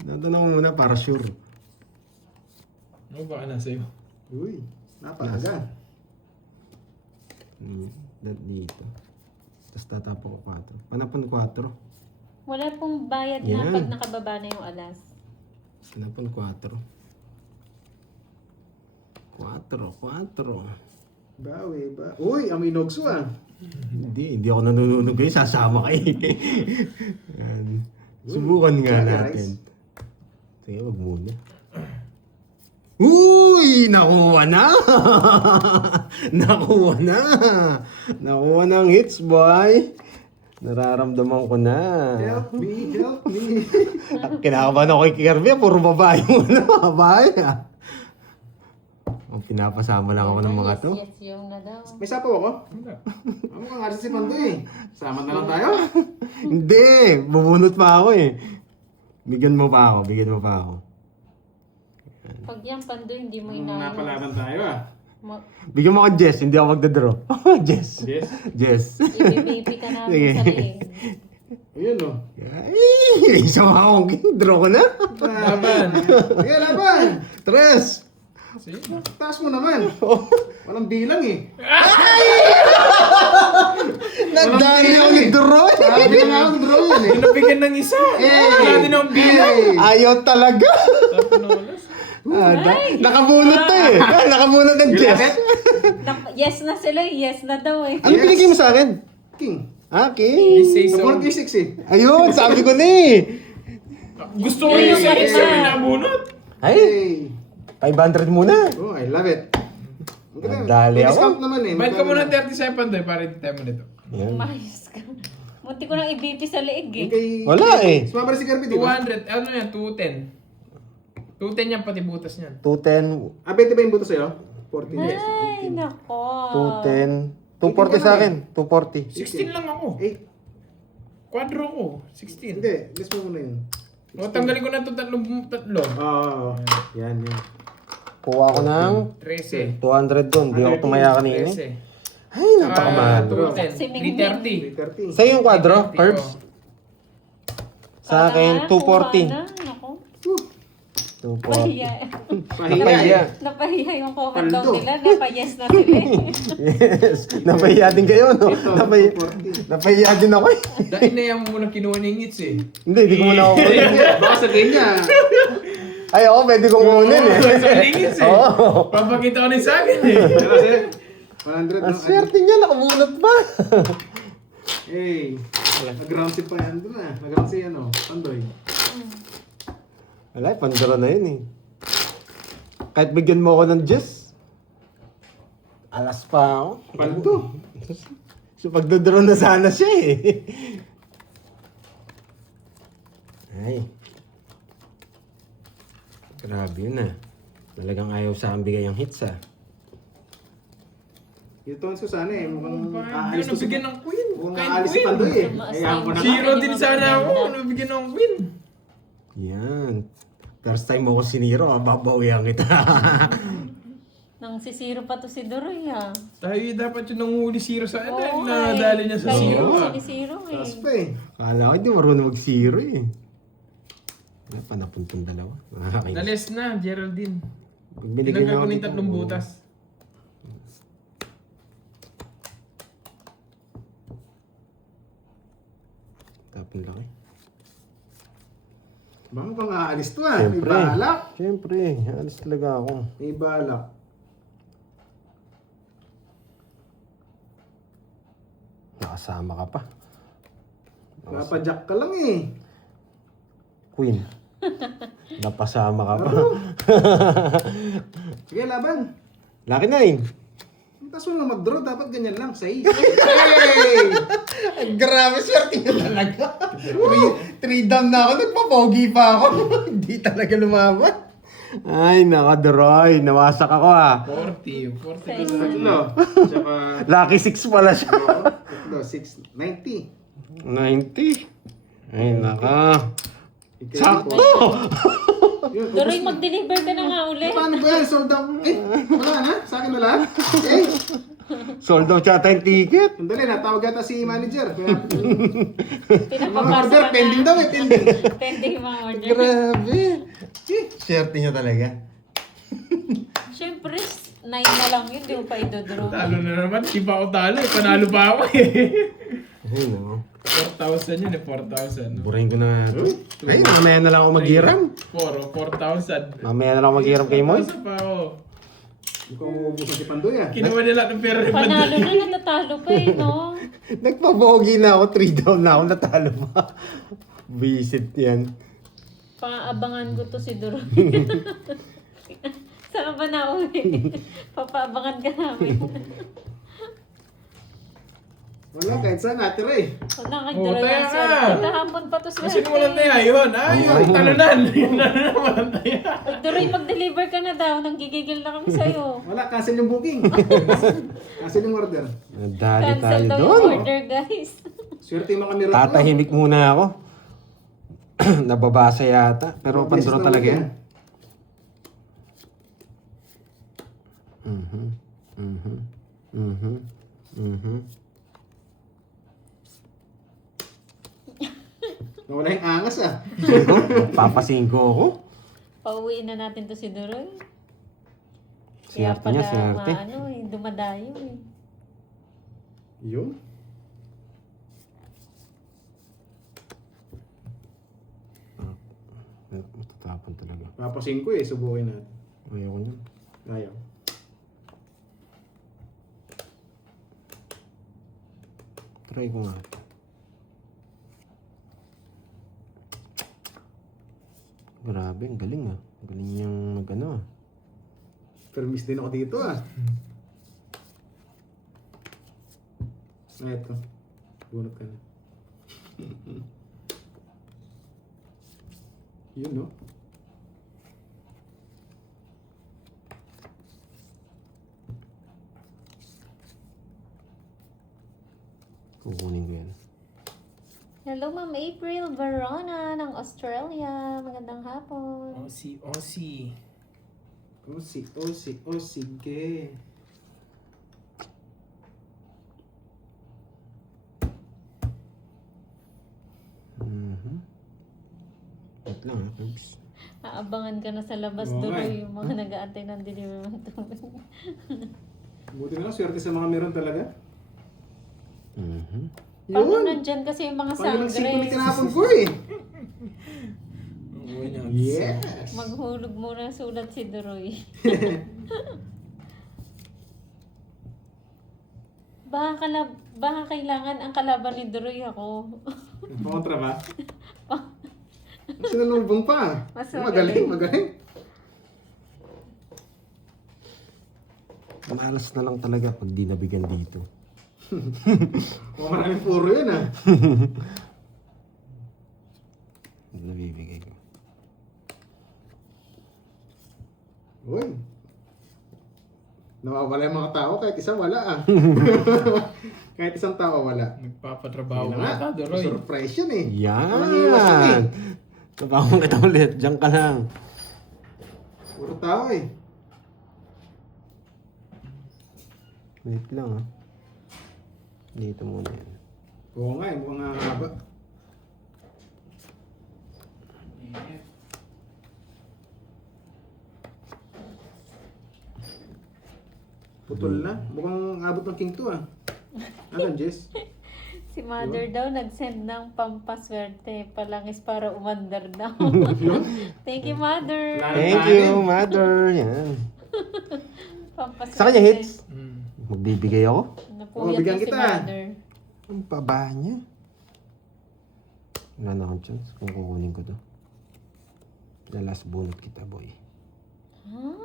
Tatanong ko muna para sure. Ano ba ka na sa'yo? Uy, napaaga. Dito. Tapos tatapon ko 4. Panapon 4. Wala pong bayad na Yan. pag nakababa na yung alas. Panapon 4. 4. Bawi ba? Uy, amoy nogso Hindi ako nanununog kayo. Sasama kayo. Yan. Subukan nga Johnny natin. Sige, wag muna. Uy! Nakuha na! Nakuha na! Nakuha ng hits, boy! Nararamdaman ko na. Help me, help me. Kinakabahan ako kay Kirby. Puro babae mo na. Babae ah. Ang pinapasama lang ako ng mga to. Yes, yung na daw. May sapaw ako? Wala. Ano kang arsa si Pandoy? Sama na lang tayo. Hindi! Bubunot pa ako eh. Bigyan mo pa ako. Pag yan, Pandoy, hindi mo Nung inaayos. napalatan tayo Bigyan mo ako Jess, hindi ako magdadraw. Jess. Yes. Jess. Ibibaby ka namin Sige. sa leeg. Ayun no. Ay, isang akong draw ko na. Laban. Sige, laban. Tres. Sige. Taas mo naman. Walang bilang eh. Nagdari ako ng draw. Sabi na nga akong draw yan eh. Pinabigyan ng isa. Wala din ang bilang. Ayaw talaga. Tapos na alas. Nakabunot to eh. Nakabunot ng Jess. Yes na sila, yes na daw eh. Ano binigay mo sa akin? King. Okay. Say so. 46 eh. Ayun, sabi ko na eh. Gusto ko yung isa pinabunot. Ay, 500 muna. Oh, I love it. Dali May ako. discount naman eh. Bayad ka muna 37 doon para hindi tayo mo nito. Yan. Umayos ka. Munti ko nang ibibi sa leeg eh. Kay... Wala eh. Sumama rin si Kirby, di ba? 200. Ano yan? 210. 210 yan pati butas niyan. 210, 20 ba yung buto sa'yo? 14. Ay, nako. 210, 240 sa akin. 240. 16 lang ako. 8. Quadro ko. 16. Hindi, list mo muna yun. O, tanggalin ko na ito tatlo. Yan. Kuha ko ng 13. 200 doon. Di ako tumaya kanina. 13. Ay, napakamahal. 210. 330. Sa'yo yung kwadro, Herbs? Sa akin, 240. Nako. Pahiya. Napahiya. Napahiya yung comment daw Paldo. nila. Napayes na sila eh. Yes. Napahiya din kayo, no? Napahiya din ako eh. Dahil na yan mo muna kinuha ng hits eh. Hindi ko muna ako kunin. Baka sabihin niya. Ay, oo, pwede kong kunin eh. Sa hits eh. Oo. Papakita ko rin sa akin eh. Pero kasi, 100 Ang no? swerte niya, nakabunot pa. Hey, nag-round si pa yan doon ah. Nag-round si ano, Pandoy. Wala, pandara na yun eh. Kahit bigyan mo ako ng Diyos, alas pa ako. Paldo. So pagdodraw na sana siya eh. Ay. Grabe yun ah. Talagang ayaw sa ang bigay ang hits ah. Yung tones ko sana eh. Mukhang Hindi aalis ko to si... nabigyan ng queen. Mukhang Kahit aalis si queen. Pandoy eh. Tumaas Kaya ako na na. yung- Zero din sana ako. Nabigyan ng queen. Yan. First time mo ko siniro ah, babawihan kita. Nang sisiro pa to si Doroy ah. Tayo dapat yung nanguhuli zero sa atin. Oo, Nadali niya sa kayo zero yung ah. sinisiro eh. Taas pa eh. Kala ko hindi marunong mag-zero eh. Wala pa napuntong dalawa. Okay. Nalis na, Geraldine. Pag binigyan Tinanggal ko ako ng dito, 3 butas. Tapon lang eh. Baka pang aalis to ah. May balak. Siyempre, alis talaga ako. May balak. Nakasama ka pa. Papadyak ka lang eh. Queen. Napasama ka pa. Sige, laban. Lucky 9. Tapos mo na mag-draw, dapat ganyan lang. 6. Hey! Grabe, swerte niya talaga. 3 down na ako, nagpapogi pa ako. Hindi talaga lumaban. Ay, nakadroy. Nawasak ako ah. 40. 40 Sa ko isa. sa Tatlo. Tsaka... Lucky 6 pala siya. Tatlo, 6. 90. 90. Ay, naka. Ikaw, Sakto! Yun, Doroy, ubos na. mag-deliver ka na nga uli. Paano ba yan? Sold out? Eh, wala na? Sa akin na lahat? Eh, Sold out yata yung ticket. sandali, natawag yata si manager. Kaya, mga Pinapapasa order, ka pending na. daw eh, pending. Pending yung mga order. Grabe. Swerte niya talaga. Siyempre, 9 na lang yun. Di mo pa idodraw. Talo na naman. Di pa ako talo eh. Panalo pa ako eh. Ay, no. 4,000 yun eh. 4,000. Burahin ko na ito. Ay, mamaya na lang ako maghiram. 4,000. Mamaya na lang ako maghiram kay Moy. 4,000 pa ako. Mukhang uubusan si Pandoy ah. Kinuha nila ng pera ni Panalo Pandoy. na, natatalo pa eh, no? Nagpabogi na ako, 3 down na ako, natalo pa. Visit yan. Paabangan ko to si Doroy. Saan ba na uwi? Papaabangan ka namin. Wala, kahit saan natira eh. Wala kang Oh, Doroy taya ang nga. swerte. Kahapon pa to Kasi walang taya yun. Ayun, talunan. Yun na naman walang taya. Doroy, mag-deliver ka na daw. Nanggigigil na kami sa'yo. Wala, cancel yung booking. Cancel yung order. Nadali Cancel tayo daw doon. yung order, guys. Swerte yung mga mirror. Tatahimik muna ako. Nababasa yata. Pero Beses pandro na talaga ulit yan. Mhm. Mhm. Mhm. Mhm. Nawala yung angas ah. Papasingko ako. Pauwiin na natin to si Doroy. Swerte niya, swerte. Ano eh, dumadayo eh. Yun. Matatapon talaga. Papasin ko eh, subukin natin. Ayoko niyan. Ayaw. Try ko nga. Grabe, ang galing ah. Ang galing niyang mag-ano ah. Pero miss din ako dito ah. Ah, eto. Bunot ka na. Yun no? Kukunin ko yan. Hello, Ma'am April Verona ng Australia. Magandang hapon. Aussie, Aussie. Oh, sige. Mhm. Wait lang ah, Curbs. Aabangan ka na sa labas Oo nga Duroy, eh. yung mga nag-aantay ng delivery ng tubig. Buti na lang, swerte sa mga meron talaga. Mhm. Paano Yun! nandyan kasi yung mga Paano lang singko ni sangres? tinapon ko eh. Uwi na. Yes! Maghulog muna sulat si Duroy. Baka kailangan ang kalaban ni Duroy ako. Pakontra ba? Sinalubong pa. Mas Magaling, magaling. Malas na lang talaga pag di nabigyan dito. Oh, maraming puro yun ah. Nabibigay ko. Uy. Nawawala yung mga tao, kahit isa wala ah. Kahit isang tao wala. Nagpapatrabaho Yun ka na ata, Duroy. surprise yun eh. Yan! Nangiwas yun eh. Tabawang kita ulit. Diyan ka lang. Puro tao eh. Wait lang ah. Dito muna yan. Oo nga eh, mukhang haba. Putol na. Mukhang abot ng king to ah. Ano, Jess? Si Mother daw nag-send ng pampaswerte. Palangis para umandar daw. Thank you, Mother. Thank you, mother. Yan. Pampaswerte. Sa kanya hits. Mm. Magbibigay ako. Oh, Napuyat bigyan na si kita. Mother. Ang paba niya. Wala na akong chance kung kukunin ko to. Lalas bunot kita, boy. Huh?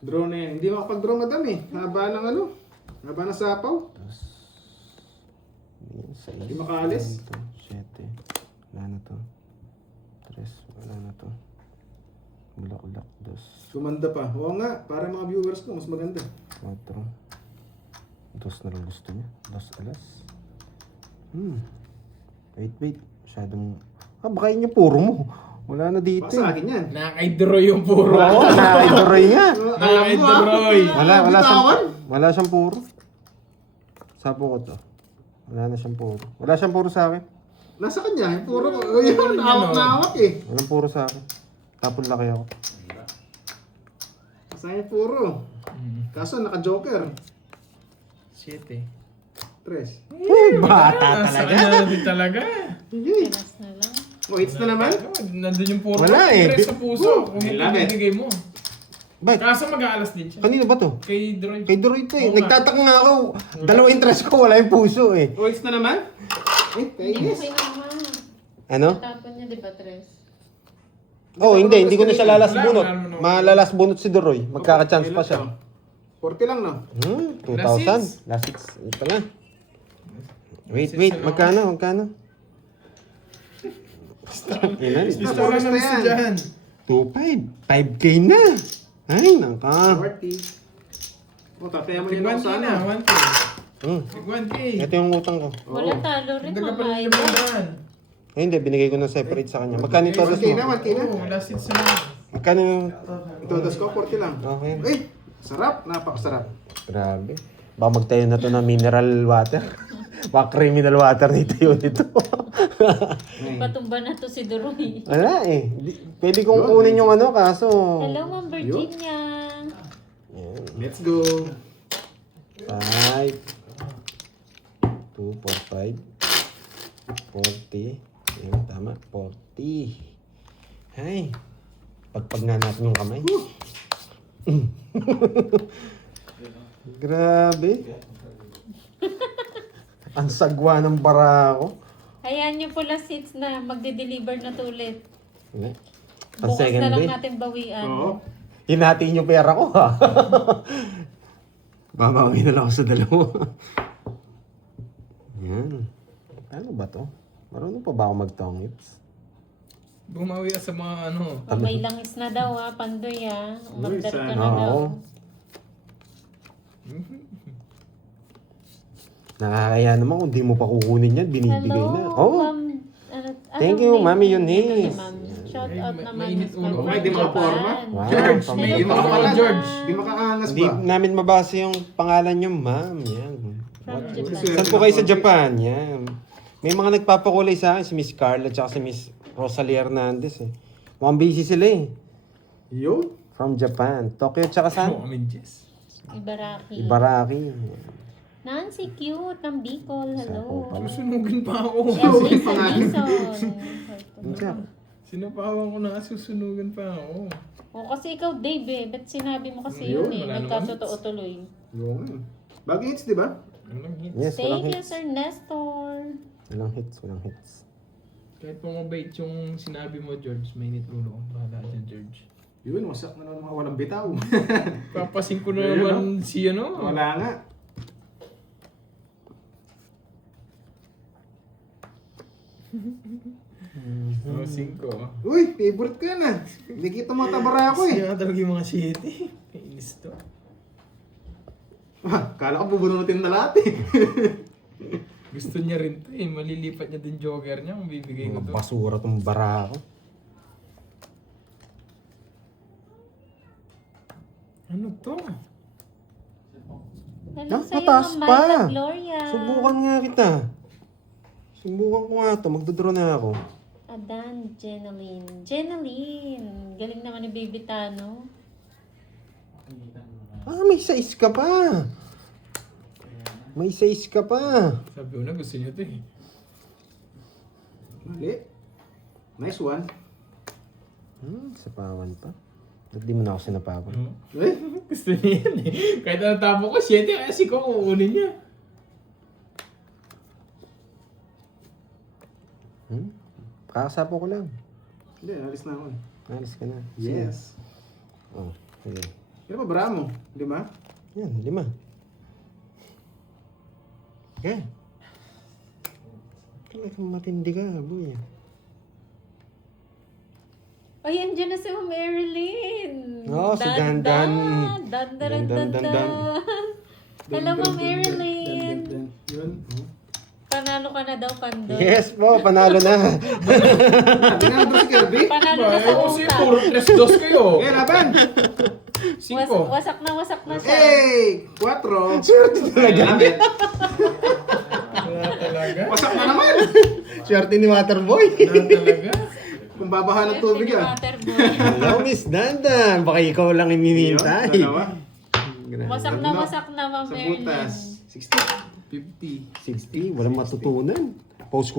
Draw na yan. Hindi makapag-draw madam eh. Haba ng ano? Haba ng sapaw. Hindi makaalis. 7. Wala na to. 3. Wala na to. Bulak-ulak. 2. Sumanda pa. Oo nga, para mga viewers ko, mas maganda. 4. 2 na lang gusto niya. 2 alas. Wait. Masyadong... baka yun yung puro mo. Wala na dito. Baka sa akin yan. Nakakay-Duroy yung puro. Oo, nakakaiduroy nga. Nakakay-Duroy. Wala siyang puro. Sapo ko to. Wala na siyang puro. Wala siyang puro sa akin. Nasa kanya, yung puro ko. Yun, awak na awak eh. Walang puro sa akin. Tapon laki ako. Sa akin puro. Kaso naka-joker. 7. 3. Bata Sa talaga. kanya din talaga. Yay! Pinas na lang. Oh, hits na naman. Nandun yung puro. Wala eh. Pres sa puso. Kung I love it. ibigay mo. Ba't? Kaso mag-aalas din siya. Kanino ba to? Kay Duroy. Kay Duroy to eh. Oo nga. Nagtataka nga ako. Dalawa interest ko, wala yung puso eh. Oh, hits na naman. Eh, kainis. Okay naman. Ano? Tapon niya, di ba, Tres? Oh, hindi ko na siya lalas Wala, bunot. wala naman. Malalas bunot si Duroy. Magkaka-chance pa siya. 40 lang no? 2,000. Last 6. Ito na. Wait. Magkano? Ilan? Gusto lang naman sa dyan. 2,500. 5K na. Ay, naka. 40. Oh, tataya mo yun ako 1K sa na, ano. 1K. Hmm. 1K. Ito yung utang ko. Wala talo rin, Daga pa mga rin idol. naman. Ay, hindi. Binigay ko ng separate sa kanya. Magkano yung todas 1K mo? na, 1K na. Oo, last hits na lang. Magkano yung... Ito, das ko, 40 lang. Okay. Eh, sarap. Napakasarap. Grabe. Baka magtayo na to ng mineral water. Baka criminal water nito yun ito. Patumba na to si Duroy. Wala eh. Pwede kong kunin yung ano, kaso... Hello, Ma'am Virginia. Yan. Let's go. 5. 2, 4, 5. 40. Ayun, tama. 40. Ay. Pagpag nga natin yung kamay. Grabe. Ang sagwa ng bara ko. Hayaan niyo po last hits na magde-deliver na to ulit. Pang Bukas second na lang day. natin bawian. Oo. Hinati yung pera ko ha. Babawi na lang ako sa dalawa. Yan. Ano ba to? Marunong pa ba ako mag-tongits? Bumawi ka sa mga ano. May langis na daw ha, Pandoy ha. Umandar ka sana. na daw. Oo. Nakakaya naman kung di mo pa kukunin yan, binibigay Hello, na. Oh, Ma'am. Thank anong you, name Mami niyo? Eunice. Ito si Ma'am. Shout out Ay, naman mainit sa ulo. mga Ay, di makaporma. Japan. Wow. George, Pang- may Hello Di po, makapala, Ma'am. George. Di makaangas hindi ba? namin mabasa yung pangalan nyo, ma'am. Yan. From What? Japan. Saan po kayo sa Japan? Yan. May mga nagpapakulay sa akin, si Miss Carla at si Miss Rosalie Hernandez eh. Mukhang busy sila eh. Yun. From Japan. Tokyo tsaka Ano saan? kami, Jess? Ibaraki. Ibaraki. Nancy cute ng Bicol. Hello. Sapo pala. Susunugin pa ako. Leslie pa nga. Sanison. Ano siya? Sinapawan ko na, susunugan pa ako. O kasi ikaw Dave eh. Ba't sinabi mo kasi Ayun, yun eh. wala Nagkatotoo naman. tuloy. Yun. Bagay hits, di ba? Walang hits. Yes, walang Thank you hits. Sir Nestor. Walang hits, walang hits. Kahit pumabait yung sinabi mo, George, mainit ulo ko. Bahala dyan, George. Yun, wasak na naman mga walang bitaw. Papasin ko na Ayun, naman si ano. Wala nga. Oh, 5. Uy, favorite ka na. Hindi kita matabara ako eh. Kasi nga talaga yung mga city. Kainis to. Kala ko bubunutin na lahat eh. Gusto niya rin to eh. Malilipat niya din joker niya kung bibigay ko Mga to. basura tong bara ko. Ano to? Hello Ah, sa'yo mataas Ma'am pa. Myla Gloria. Subukan nga kita. Subukan ko nga to. Magdodraw na ako. Adan, Jeneline. Jeneline. Galing naman ni Baby Tano. Ah, may 6 ka pa. May 6 ka pa. Sabi ko na gusto niya to eh. Mali. Nice one. Sapawan pa. Ba't di mo na ako sinapawan? Oh. Eh, Gusto niya yan eh. Kahit natapos ko, 7 kasi ko kukunin niya. Kakasapo ko lang. hindi, alis na ako eh. Alis ka na. Yes. Oh, sige. Kaya pa bara mo? 5? Yan, 5. Okay. Talagang matindi ka, boy. Ay, andyan na si Ma'am Erilyn. Oo, si Dandan. Dandan. Dandan. Hello, Ma'am Erilyn. Yun. Panalo ka na daw, Pandoy. Yes po, panalo na. Tinalo si Kirby. Panalo na sa Bayo kasi utang. puro 3-2 kayo. Okay, laban. 5. Wasak na siya. Hey! 4. Swerte talaga. Wala talaga. Wasak na naman. Swerte ni Waterboy. Wala talaga. Kung babaha ng tubig Swerte ni ah. Waterboy. Hello, Miss Dandan. Baka ikaw lang inihintay. Dalawa. Wasak na, Ma'am Sa Erilyn. butas. 60. 50. 60, walang matutunan. Post ko